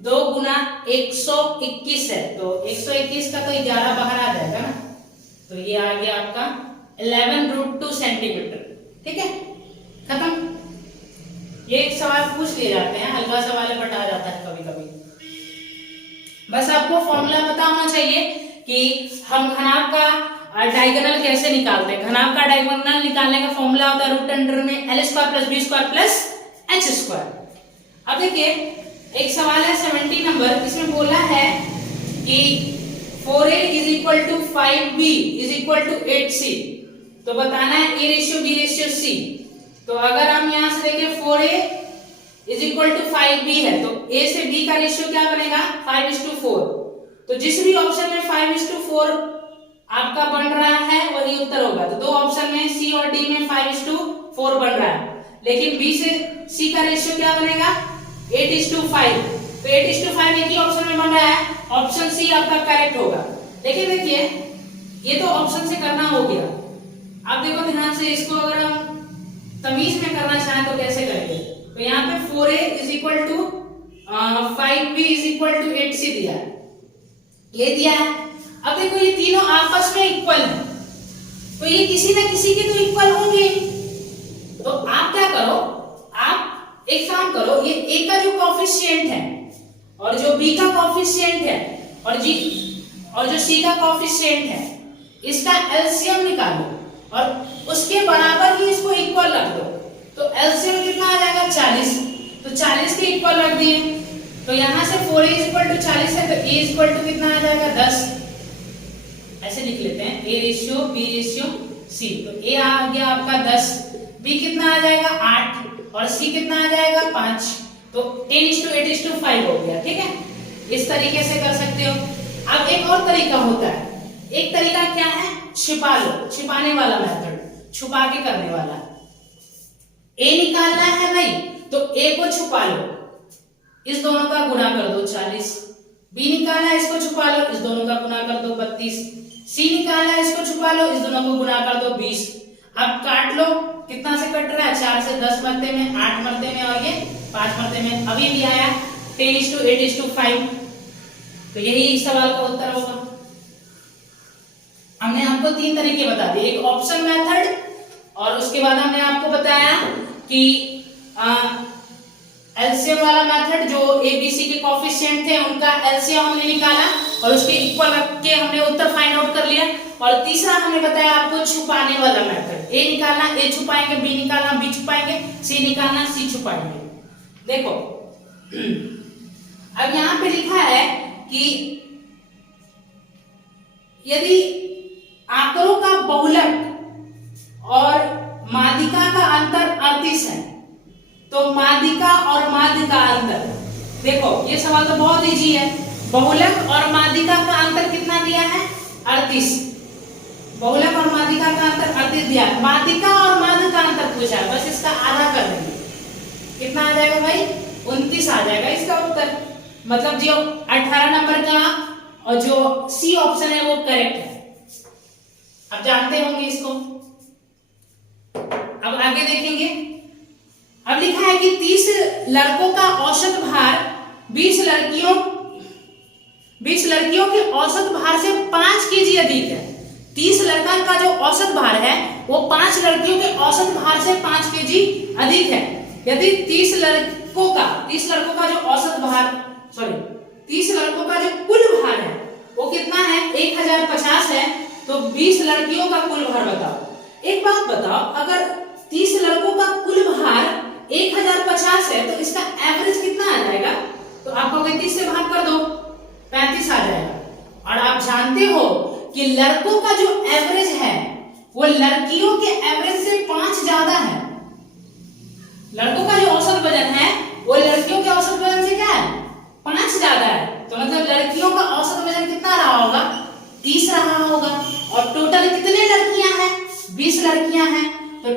2 गुना 121 है, तो 121 का तो 11 बाहर आ जाएगा ना, तो ये आ गया आपका 11√2 सेंटीमीटर। ठीक है, खत्म। ये एक सवाल पूछ लिए जाते हैं, हल्का सवाल बट आ जाता है कभी कभी। बस आपको फॉर्मूला पता होना चाहिए कि हम घनाभ का डायगोनल कैसे निकालते हैं। घनाभ का डायगोनल निकालने का फॉर्मूला होता है रूट अंडर में l² + b² + h²। अब देखिए एक सवाल है 70 नंबर, इसमें बोला है कि 4a = 5b = 8c, तो बताना है a/b/c। तो अगर हम यहां से देखें 4a = 5b है, तो a से b का रेशियो क्या बनेगा 5:4। तो जिस भी ऑप्शन में 5:4 आपका बन रहा है वही उत्तर होगा। तो दो ऑप्शन में सी और डी में 5:4 बन रहा है, लेकिन बी से सी का रेशियो क्या बनेगा 8:5। तो 8:5 एक ही ऑप्शन में बन रहा है, ऑप्शन सी आपका करेक्ट होगा। लेकिन देखिए ये तो ऑप्शन से करना हो गया। अब देखो ध्यान से, इसको अगर हम तमीज में करना चाहें तो कैसे करेंगे। तो यहाँ पे 4a = 5b = 8c दिया है, ये दिया है। अब देखो ये तीनों आपस में इक्वल है, तो ये किसी ना किसी के तो इक्वल होंगे। तो आप क्या करो, आप एक काम करो, ये a का जो कॉफिशिएंट है और जो b का कॉफिशिएंट है और जो c का कॉफिशिएंट है, इसका एलसीएम निकालो और उसके बराबर ही इसको इक्वल रख दो। तो एलसीएम कितना आ जाएगा 40, तो 40 के इक्वल रख दिए। तो यहां से 4a = 40 है, तो a = कितना आ जाएगा 10। ऐसे लिख लेते हैं a/b/c। तो a आ गया आपका 10, b कितना आ जाएगा 8 और c कितना आ जाएगा 5। तो 10:8:5 हो गया। ठीक है, इस तरीके से कर सकते हो। अब एक और तरीका होता है, एक तरीका क्या है, छिपा लो, छिपाने वाला मेथड, छुपा के करने वाला। a निकालना है भाई, तो a को छुपा लो, इस दोनों का गुणा कर दो 40। b निकालना है, इसको छुपा लो, इस दोनों का गुणा कर दो 32। c निकालना है, इसको छुपा लो, इस दोनों को गुणा कर दो 20। अब काट लो, कितना से कट रहा है 4 से 10 मरते में, 8 मरते में और ये 5 मरते में। अभी भी आया 10:8:5। तो यही इस सवाल का उत्तर होगा। हमने आपको 3 तरीके बता दिए, एक ऑप्शन मेथड, और उसके बाद हमने आपको बताया कि एलसीएम वाला मेथड, जो एबीसी के कोएफिशिएंट थे उनका एलसीएम हमने निकाला और उसके इक्वल रख के हमने उत्तर फाइंड आउट कर लिया। और तीसरा हमने बताया आपको छुपाने वाला मेथड, ए निकालना ए छुपाएंगे, बी निकालना बी छुपाएंगे, सी निकालना सी छुपाएंगे। देखो अब यहां पे लिखा है कि यदि आंकड़ों का बहुलक और माध्यिका का अंतर 38 है, तो माध्यिका और माध्य का अंतर, देखो ये सवाल तो बहुत इजी है। बहुलक और माध्यिका का अंतर कितना दिया है 38, बहुलक और माध्यिका का अंतर 38 दिया है। माध्यिका और माध्य का अंतर पूछा है, बस इसका आधा कर देंगे, कितना आ जाएगा भाई 29 आ जाएगा इसका उत्तर। मतलब जो 18 नंबर का और जो सी ऑप्शन है वो करेक्ट है। अब जानते होंगे इसको। अब आगे देखेंगे। अब लिखा है कि 30 लड़कों का औसत भार 20 लड़कियों के औसत भार से 5 केजी अधिक है। 30 लड़का का जो औसत भार है वो 5 लड़कियों के औसत भार से 5 केजी अधिक है। यदि 30 लड़कों का जो औसत भार 30 लड़कों का जो कुल भार है वो कितना है 1050 है, तो 20 लड़कियों का कुल भार बताओ। एक बात बताओ, अगर 30 लड़कों का कुल भार 1050 है तो इसका एवरेज कितना आ जाएगा? तो आप कहोगे 30 से भाग कर दो 35 आ जाएगा। और आप जानते हो कि लड़कों का जो एवरेज है वो लड़कियों के एवरेज से 5 ज्यादा है। लड़कों का जो औसत वजन है वो लड़कियों के औसत वजन से क्या है 5 ज्यादा है। तो मतलब लड़कियों का औसत वजन कितना रहा होगा 30 रहा होगा। और टोटल कितने लड़कियां हैं 20 लड़कियां हैं, तो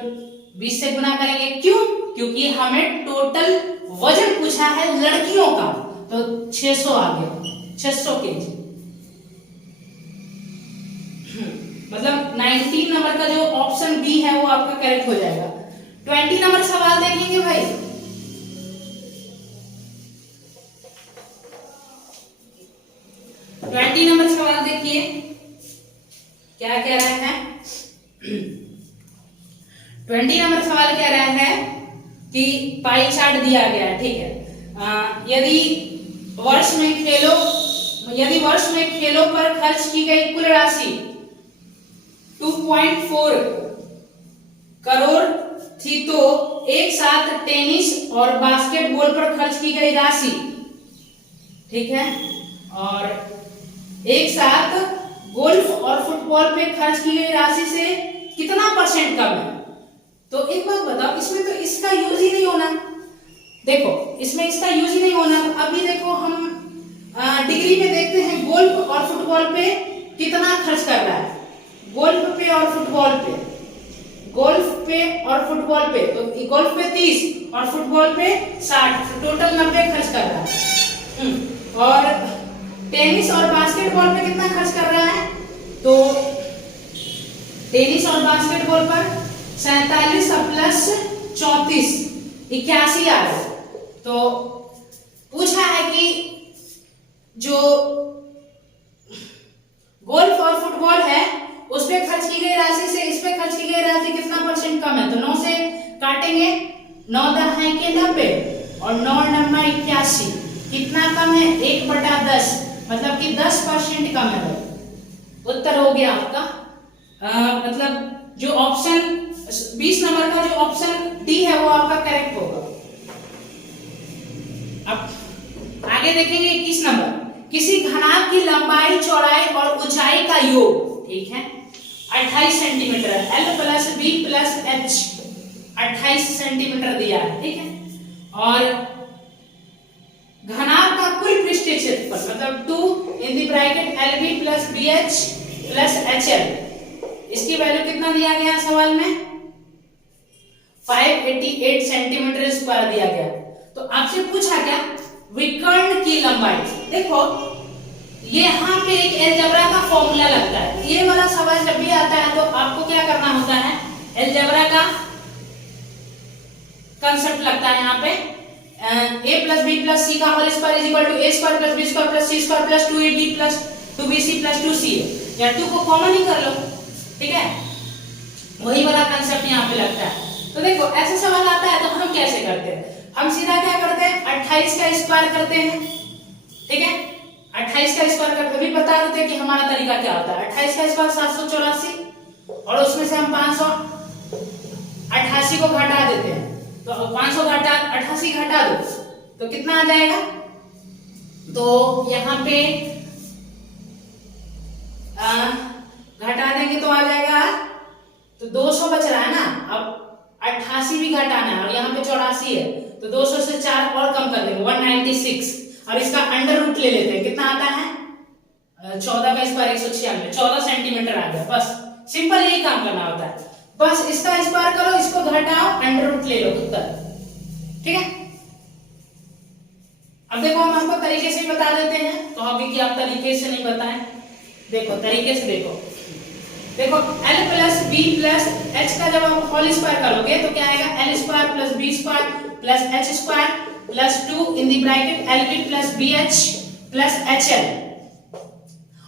20 से गुना करेंगे। क्यों? क्योंकि हमें टोटल वजन पूछा है लड़कियों का, तो 600 आ गया 600 केजी। मतलब 19 नंबर का जो ऑप्शन बी है वो आपका करेक्ट हो जाएगा। 20 नंबर सवाल देखेंगे भाई। ट्वेंटी नंबर सवाल देखिए क्या कह रहा है। 20 नंबर सवाल कह रहा है कि पाई चार्ट दिया गया है, ठीक है। यदि वर्ष में खेलों पर खर्च की गई कुल राशि 2.4 करोड़ थी, तो एक साथ टेनिस और बास्केटबॉल पर खर्च की गई राशि, ठीक है, और एक साथ गोल्फ और फुटबॉल पे खर्च की गई राशि से कितना परसेंट कम है। तो एक बात बताओ, इसमें तो इसका यूज ही नहीं होना। देखो इसमें इसका यूज ही नहीं होना। अभी देखो हम डिग्री में देखते हैं गोल्फ और फुटबॉल पे कितना खर्च कर रहा है। गोल्फ पे और फुटबॉल पे, तो गोल्फ पे 30 और फुटबॉल पे 60, टोटल 90 खर्च कर रहा है। और टेनिस और बास्केटबॉल पे कितना खर्च कर रहा है, तो टेनिस और बास्केटबॉल पर 47 प्लस 34 81 आ रहा है। तो पूछा है कि जो गोल्फ और फुटबॉल है उस पे खर्च की गई राशि से इस पे खर्च की गई राशि कितना परसेंट कम है। तो 9 से काटेंगे, 9 10 के 90 और 9 9 81, कितना कम है 1/10, मतलब कि 10% कम है। उत्तर हो गया आपका मतलब जो ऑप्शन 20 नंबर का जो ऑप्शन डी है वो आपका करेक्ट होगा। अब आगे देखेंगे 21 नंबर। किसी घनाभ की लंबाई, चौड़ाई और ऊंचाई का योग, ठीक है, 28 centimetre, L plus B plus H 28 centimetre दिया है, ठीक है। और घनाभ का कुल पृष्ठीय क्षेत्रफल मतलब 2 in the bracket l b plus b h plus h l, इसकी वैल्यू कितना दिया गया सवाल में 588 सेंटीमीटर स्क्वायर दिया गया। तो आपसे पूछा क्या विकर्ण की लंबाई। देखो ये यहाँ पे एक अलजेब्रा का फॉर्मूला लगता है। ये वाला सवाल जब भी आता है तो आपको क्या करना होता है, अलजेब्रा का कंसेप्ट लगता है यहाँ पे a plus B plus C का whole square is equal to a square plus B square plus C square plus 2ab plus 2bc plus 2ca, या 2 को कॉमन ही कर लो, ठीक है। वही वाला कंसेप्ट यहाँ पे लगता है। तो देखो ऐसा सवाल आता है तो हम कैसे करते हैं, हम सीधा क्या करते हैं 28 का स्क्वायर करते हैं, ठीक है। 28 का स्क्वायर करके भी बता देते हैं कि हमारा तरीका क्या होता है। 28 का स्क्वायर 784 और उसमें से हम 588 को घटा देते हैं, तो 500 घटा 88 घटा दो तो कितना आ जाएगा। तो यहाँ पे घटा देंगे तो आ जाएगा, तो 200 बच रहा है ना। अब 88 भी घटाना है और यहाँ पे 84 है, तो 200 से 4 और कम कर देंगे 196 और इसका अंडर रूट ले लेते हैं, कितना आता है 14 का स्क्वायर 196, 14 सेंटीमीटर आ गया। बस सिंपल यही काम करना होता है, बस इसका स्क्वायर करो, इसको घटाओ, अंडर रूट ले लो, उत्तर, ठीक है। अब देखो हम आपको तरीके से बता देते हैं, कहोगे कि आप तरीके से नहीं बताएं। देखो तरीके से देखो l plus B plus H का जब आप होल स्क्वायर करोगे तो क्या आएगा l square plus B square plus h square plus 2 in the bracket l b plus b h plus h l,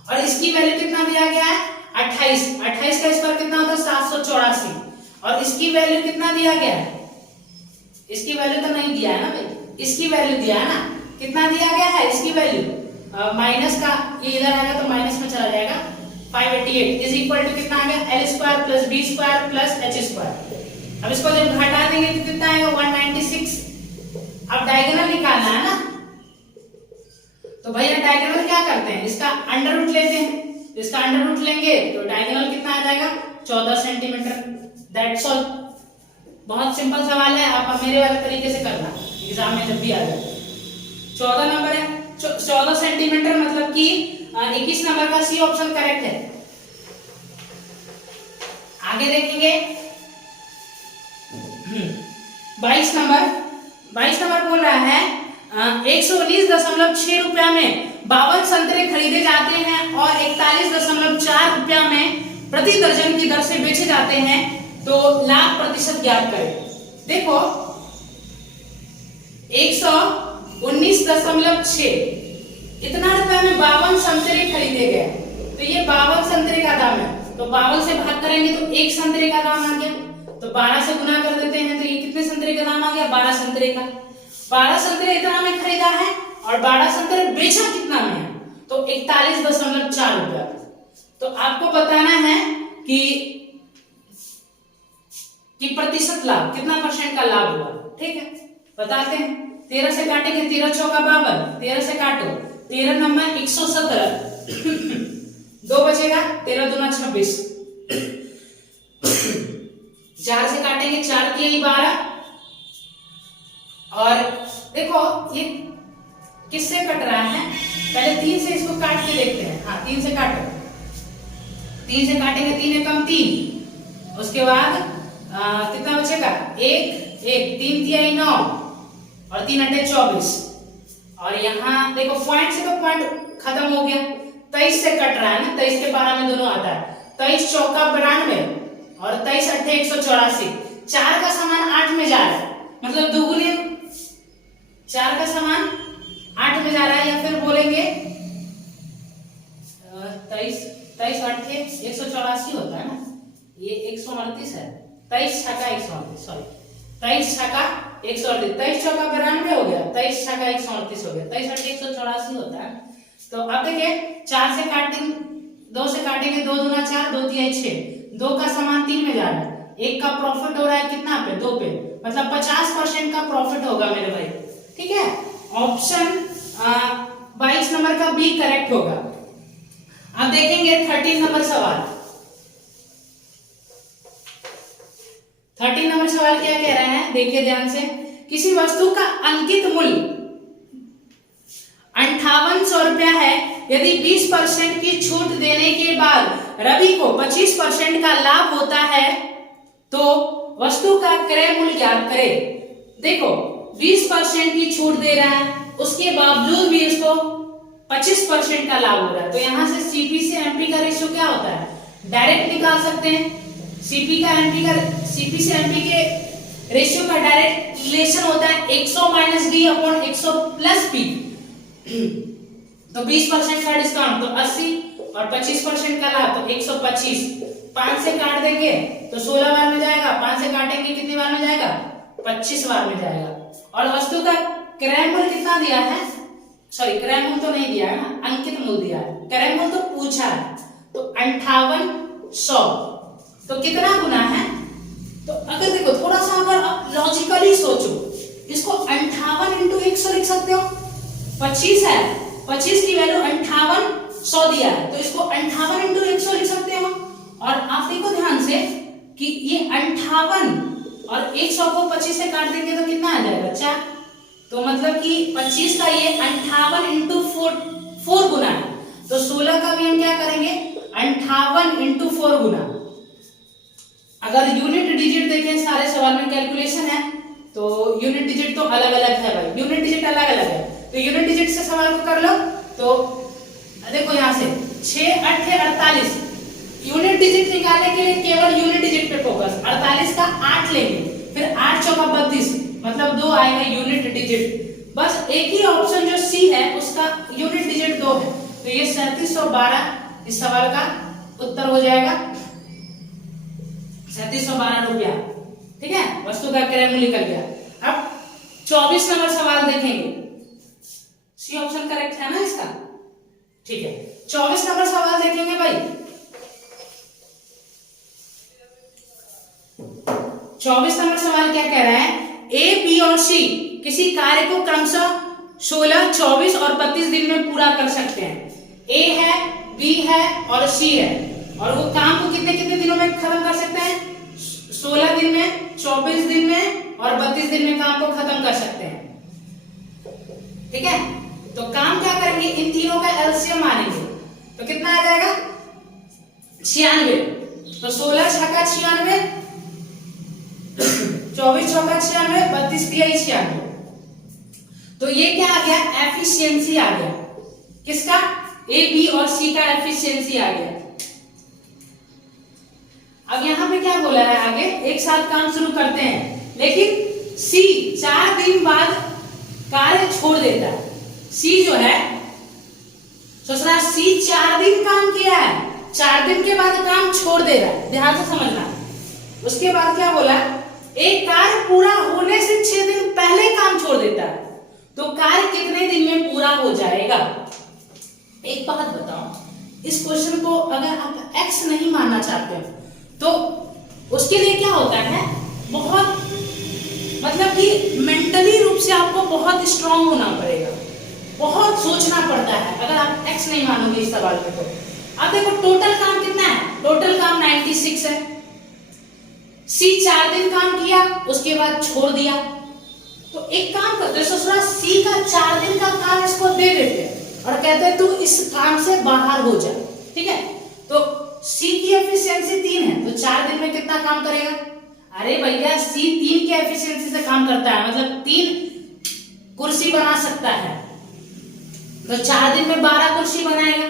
और इसकी वैल्यू कितना दिया गया है 28। 28 का स्क्वायर कितना होता है 784, और इसकी वैल्यू कितना दिया गया है, इसकी वैल्यू तो नहीं दिया है ना भाई, इसकी वैल्यू दिया है ना, कितना दिया गया है इसकी वैल्यू माइनस का, ये इधर आएगा तो माइनस में चला जाएगा, 588 इज इक्वल टू कितना आ गया l square plus b square plus h square. अब इसको जब घटा देंगे तो कितना आएगा 196। अब डायगोनल निकालना है ना, तो भैया डायगोनल क्या करते हैं, इसका अंडर रूट लेते हैं। इसका अंडर रूट लेंगे तो डायगोनल कितना आ जाएगा 14 सेंटीमीटर। दैट्स ऑल, बहुत सिंपल सवाल है, आप मेरे वाले तरीके से करना, एग्जाम में जब भी आ जाए। 14 नंबर है, 14 सेंटीमीटर मतलब कि 21 नंबर का सी ऑप्शन करेक्ट है। आगे देखेंगे 22 नंबर बोल रहा है 119.6 रुपया में 52 संतरे खरीदे जाते हैं और 41.4 रुपया में प्रति दर्जन की दर से बेचे जाते हैं, तो लाभ प्रतिशत ज्ञात करें। देखो 119.6 इतना रुपए में 52 संतरे खरीदे गए, तो ये 52 संतरे का दाम है, तो 52 से भाग करेंगे तो एक संतरे का दाम आ गया, तो 12 से गुना कर देते हैं तो ये कितने संतरे का दाम आ गया, 12 संतरे का। 12 संतरे इतना में खरीदा है और 12 संतरे बेचा कितना में है, तो 41.4 रुपया। तो आपको बताना है कि प्रतिशत लाभ कितना % का लाभ हुआ, ठीक है, बताते हैं। 13 से काटेंगे, 13 चौका 52, 13 से काटो, 13 नंबर 117, 2 बचेगा, 13 दूना 26, 4 से काटेंगे, 4 तिया 12, और देखो ये किससे कट रहा है, पहले 3 से इसको काट के देखते हैं। हाँ 3 से काटो, 3 से काटेंगे, 3 एकम 3, उसके बाद कितना बचेगा, 1 3 तिया 9 और 3 अट्ठे 24, और यहाँ देखो पॉइंट से तो पॉइंट खत्म हो गया, 23 से कट रहा है ना, 23 के 12 में दोनों आता है, 23 चौका 92 और 23 अट्ठे 184, 4 का सामान 8 में जा रहा है, मतलब दुगुने 4 का सामान 8 में जा रहा है, या फिर बोलेंगे 23 अट्ठे 184 होता है ना, ये 138 है, 23 छक्का 138, सॉरी 23 छक्का 138, 23 चौका 92 हो गया, 23 छक्का 138 हो गया, 23 अट्ठे 184 होता है। तो अब देखिए 4 से काटेंगे, 2 से काटेंगे, 2 दूना 4, 2 तिया 6, 2 का सामान 3 में जा रहा है, 1 का प्रॉफिट हो रहा है कितना पे, 2 पे, मतलब 50% का प्रॉफिट होगा मेरे भाई, ठीक है। ऑप्शन 22 नंबर का बी करेक्ट होगा। अब देखेंगे 13 नंबर सवाल। 13 नंबर सवाल क्या कह रहा है, देखिए ध्यान से। किसी वस्तु का अंकित मूल्य 5800 रुपया है, यदि 20% की छूट देने के बाद रवि को 25% का लाभ होता है, तो वस्तु का क्रय मूल्य ज्ञात करें। देखो 20% की छूट दे रहा है, उसके बावजूद भी इसको 25% का लाभ हो रहा है, तो यहां से सीपी से एमपी का रेशियो क्या होता है, डायरेक्ट निकाल सकते हैं। सीपी से एमपी के रेशियो का डायरेक्ट रिलेशन होता है 100 - d अपॉन 100 + p। तो 20% का डिस्काउंट तो 80 और 25% का लाभ तो 125, 5 से काट देंगे तो 16 बार में जाएगा, 5 से काटेंगे कितनी बार में जाएगा, 25 बार में जाएगा। और वस्तु का क्रय मूल्य कितना दिया है, सॉरी क्रय मूल्य तो नहीं दिया है ना, अंकित मूल्य दिया है, क्रय मूल्य तो पूछा है, तो 5800, तो कितना गुना है, तो अगर देखो थोड़ा सा अगर आप लॉजिकली सोचो, इसको 58 × 100 लिख सकते हो, 25 है, 25 की वैल्यू 5800 दिया है, तो इसको 58 × 100 लिख सकते हो। और आप देखो ध्यान से कि ये 58 और 100 को 25 से काट देंगे तो कितना आ जाएगा, 4, तो मतलब कि 25 का ये 58 × 4 गुना है, तो 16 का भी हम क्या करेंगे 58 × 4 गुना। अगर यूनिट डिजिट देखें सारे सवाल में कैलकुलेशन है, तो यूनिट डिजिट तो अलग अलग है भाई, यूनिट डिजिट अलग अलग है, तो यूनिट डिजिट से सवाल को कर लो। तो देखो यहाँ से 6 8 48, यूनिट डिजिट निकालने के लिए केवल यूनिट डिजिट पे फोकस, 48 का 8 लेंगे, फिर 8 चौका 32, मतलब 2 आएगा यूनिट डिजिट। बस एक ही ऑप्शन जो सी है उसका यूनिट डिजिट 2 है, तो ये 3712 इस सवाल का उत्तर हो जाएगा, 3712 रुपया, ठीक है। वस्तु का क्रय मूल्य निकल गया। अब 24 नंबर सवाल देखेंगे, सी ऑप्शन करेक्ट है ना इसका, ठीक है। 24 नंबर सवाल देखेंगे भाई। 24 नंबर सवाल क्या कह रहा है, ए, बी और सी किसी कार्य को क्रमशः 16, 24 और 32 दिन में पूरा कर सकते हैं। ए है, बी है और सी है, और वो काम को कितने कितने दिनों में खत्म कर सकते हैं, 16 दिन में, 24 दिन में और 32 दिन में काम को खत्म कर सकते हैं, ठीक है। तो काम क्या करेंगे, इन तीनों का एलसीएम मानेंगे, तो कितना आ जाएगा 96, तो 16 छक्का 96, 24 चौका 96, 32 तिया 96, तो ये क्या आ गया, एफिशिएंसी आ गया, किसका, ए, बी और सी का एफिशिएंसी आ गया। अब यहां पे क्या बोला है आगे, एक साथ काम शुरू करते हैं, लेकिन सी 4 दिन बाद कार्य छोड़ देता है। सी जो है ससुरा सी 4 दिन काम किया है, 4 दिन के बाद काम छोड़ दे रहा है, ध्यान से समझना। उसके बाद क्या बोला, एक कार्य पूरा होने से 6 दिन पहले काम छोड़ देता है, तो कार्य कितने दिन में पूरा हो जाएगा। एक बात बताओ, इस क्वेश्चन को अगर आप एक्स नहीं मानना चाहते हो तो उसके लिए क्या होता है, बहुत मतलब कि मेंटली रूप से आपको बहुत स्ट्रांग होना पड़ेगा, बहुत सोचना पड़ता है अगर आप एक्स नहीं मानोगे इस सवाल में। तो अब देखो टोटल काम कितना है, टोटल काम 96 है। सी 4 दिन काम किया उसके बाद छोड़ दिया, तो एक काम करते हैं ससुरा सी का 4 दिन का काम इसको दे देते हैं और कहते हैं तू इस काम से बाहर हो जा, ठीक है। तो सी की एफिशिएंसी 3 है, तो 4 दिन में कितना काम करेगा। अरे भैया सी 3 की एफिशिएंसी से काम करता है, मतलब 3 कुर्सी बना सकता है, तो 4 दिन में 12 कुर्सी बनाएगा,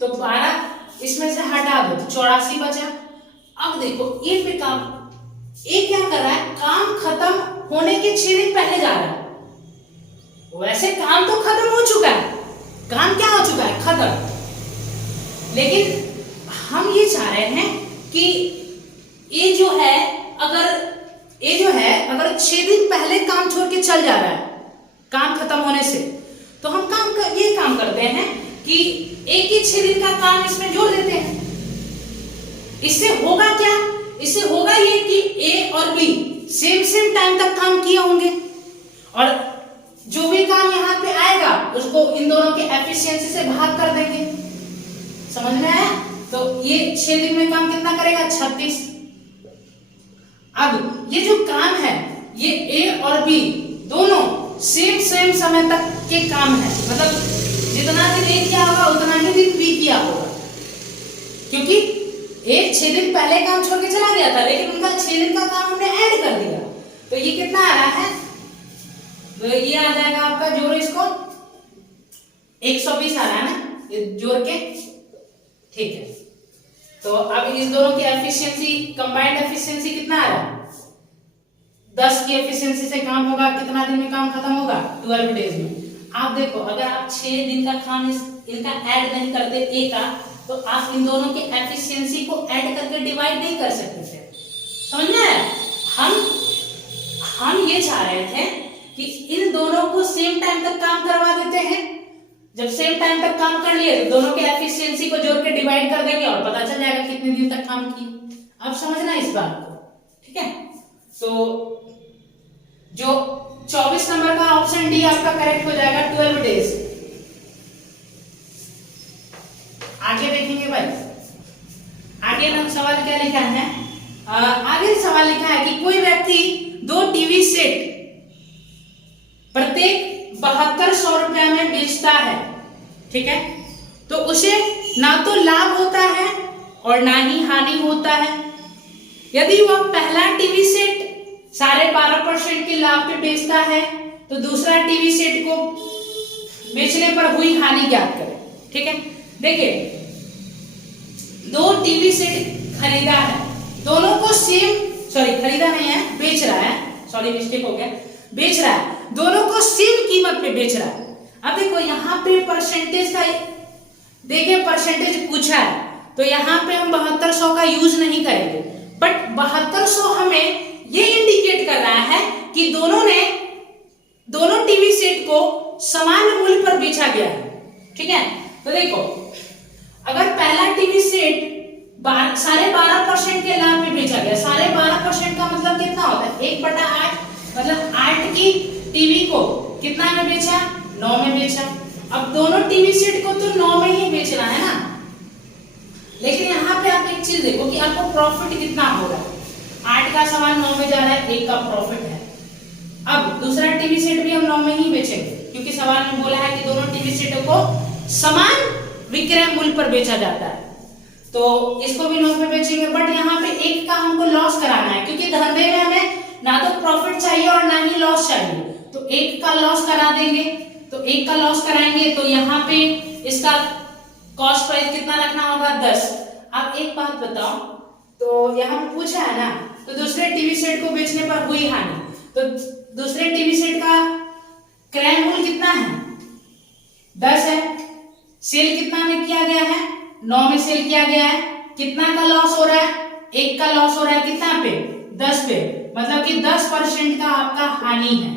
तो 12 इसमें से हटा दो तो 84 बचा। अब देखो ये पे काम, ये क्या कर रहा है, काम खत्म होने के 6 दिन पहले जा रहा है। वैसे काम तो खत्म हो चुका है, काम क्या हो चुका है, खत्म। लेकिन हम ये चाह रहे हैं कि ये जो है अगर 6 दिन पहले काम छोड़ के चल जा रहा है काम खत्म होने से, तो हम ये काम करते हैं कि एक ही 6 दिन का काम इसमें जोड़ देते हैं। इससे होगा क्या, इससे होगा ये कि ए और बी सेम टाइम तक काम किए होंगे और जो भी काम यहाँ पे आएगा उसको इन दोनों के एफिशिएंसी से भाग कर देंगे। समझ में आया। तो ये 6 दिन में काम कितना करेगा, 36। अब ये जो काम है ये ए और बी दोनों सेम समय तक के काम है, मतलब जितना दिन ए किया होगा उतना ही दिन बी किया होगा, क्योंकि एक 6 दिन पहले काम छोड़ के चला गया था लेकिन उनका 6 दिन का काम हमने ऐड कर दिया। तो ये कितना आ रहा है, तो ये आ जाएगा आपका, जोड़ो इसको 120 आ रहा है ना, ये जोड़ के, ठीक है। तो अब इस दोनों की एफिशिएंसी, कंबाइंड एफिशिएंसी कितना आ रहा है, 10 की एफिशिएंसी से काम होगा, कितना दिन में काम खत्म होगा, 12 डेज में। आप देखो अगर आप 6 दिन का काम इनका ऐड नहीं करते ए का, तो आप इन दोनों के एफिशिएंसी को ऐड करके डिवाइड नहीं कर सकते थे। समझ में आया। हम ये चाह रहे थे कि इन दोनों को सेम टाइम तक काम करवा देते हैं, जब सेम टाइम तक काम कर लिए तो दोनों के एफिशिएंसी को जोड़ के डिवाइड कर देंगे और पता चल जाएगा कितने दिन तक काम किए। अब समझना इस बात को, ठीक है। तो जो 24 नंबर का ऑप्शन डी आपका करेक्ट हो जाएगा, 12 डेज। आगे देखेंगे भाई, आगे ना सवाल क्या लिखा है, आगे सवाल लिखा है कि कोई व्यक्ति 2 टीवी सेट प्रत्येक 7200 रुपया में बेचता है, ठीक है। तो उसे ना तो लाभ होता है और ना ही हानि होता है। यदि वह पहला टीवी सेट 12.5% के लाभ पे बेचता है तो दूसरा टीवी सेट को बेचने पर हुई हानि ज्ञात करें, ठीक है। देखिए 2 टीवी सेट खरीदा है, दोनों को खरीदा नहीं है, बेच रहा है, सॉरी मिस्टेक हो गया, बेच रहा है, दोनों को सेम कीमत पे बेच रहा है। अब देखो यहाँ पे परसेंटेज का देखिए, परसेंटेज पूछा है तो यहाँ पे हम 7200 का यूज नहीं करेंगे, बट 7200 हमें ये इंडिकेट कर रहा है कि दोनों टीवी सेट को समान मूल्य पर बेचा गया है, ठीक है। तो देखो अगर पहला टीवी सेट 12.5% के लाभ में बेचा गया, 12.5% का मतलब कितना होता है, 1/8, मतलब 8 की टीवी को कितना में बेचा, 9 में बेचा। अब दोनों टीवी सेट को तो 9 में ही बेचना है ना, लेकिन यहाँ पे आप एक चीज देखो कि आपको प्रॉफिट कितना हो रहा है, 8 का सामान 9 में जा रहा है, 1 का प्रॉफिट है। अब दूसरा टीवी सेट भी हम 9 में ही बेचेंगे, क्योंकि सवाल में बोला है कि दोनों टीवी सेटों को समान विक्रय मूल्य पर बेचा जाता है, तो इसको भी 9 में बेचेंगे। बट यहाँ पे 1 का हमको लॉस कराना है, क्योंकि धंधे में हमें ना तो प्रॉफिट चाहिए और ना ही लॉस चाहिए, तो 1 का लॉस करा देंगे। तो 1 का लॉस कराएंगे तो यहाँ पे इसका कॉस्ट प्राइस कितना रखना होगा, 10। अब एक बात बताओ, तो यहाँ पे पूछा है ना, तो दूसरे टीवी सेट को बेचने पर हुई हानि, तो दूसरे टीवी सेट का क्रय मूल्य कितना है? 10 है। सेल कितना में किया गया है? 9 में सेल किया गया है। कितना का लॉस हो रहा है? 1 का लॉस हो रहा है। कितना पे? 10 पे, मतलब कि 10% का आपका हानि है।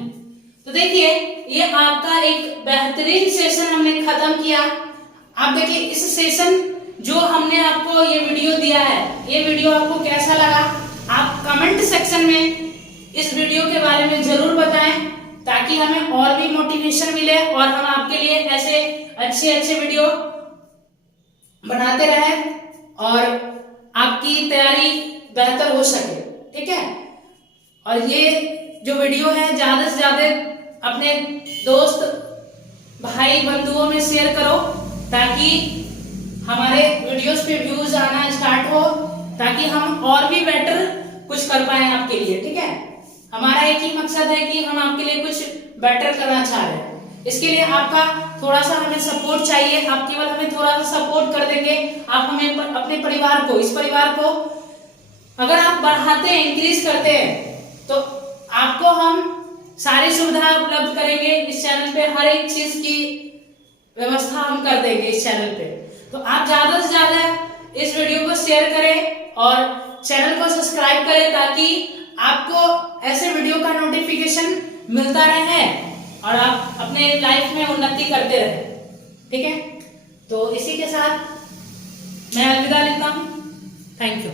तो देखिए ये आपका एक बेहतरीन सेशन हमने खत्म किया। आप देखिए इस सेशन जो हमने आपको ये वीडियो दिया है, ये वीडियो आपको कैसा लगा आप कमेंट सेक्शन में इस वीडियो के बारे में जरूर बताएं, ताकि हमें और भी मोटिवेशन मिले और हम आपके लिए ऐसे अच्छे अच्छे वीडियो बनाते रहें और आपकी तैयारी बेहतर हो सके। ठीक है, और ये जो वीडियो है ज्यादा से ज्यादा अपने दोस्त भाई बंधुओं में शेयर करो, ताकि हमारे वीडियोस पे व्यूज आना स्टार्ट हो, ताकि हम और भी बेटर कुछ कर पाए आपके लिए। ठीक है, हमारा एक ही मकसद है कि हम आपके लिए कुछ बेटर करना चाह रहे हैं। इसके लिए आपका थोड़ा सा हमें सपोर्ट चाहिए। आप केवल हमें थोड़ा सा सपोर्ट कर देंगे, आप हमें अपने परिवार को, इस परिवार को अगर आप बढ़ाते हैं, इंक्रीज करते हैं, तो आपको हम सारी सुविधा उपलब्ध करेंगे। इस चैनल पे हर एक चीज की व्यवस्था हम कर देंगे इस चैनल पे। तो आप ज्यादा से ज्यादा इस वीडियो को शेयर करें और चैनल को सब्सक्राइब करें, ताकि आपको ऐसे वीडियो का नोटिफिकेशन मिलता रहे और आप अपने लाइफ में उन्नति करते रहे। ठीक है, तो इसी के साथ मैं अलविदा लेता हूँ। Thank you.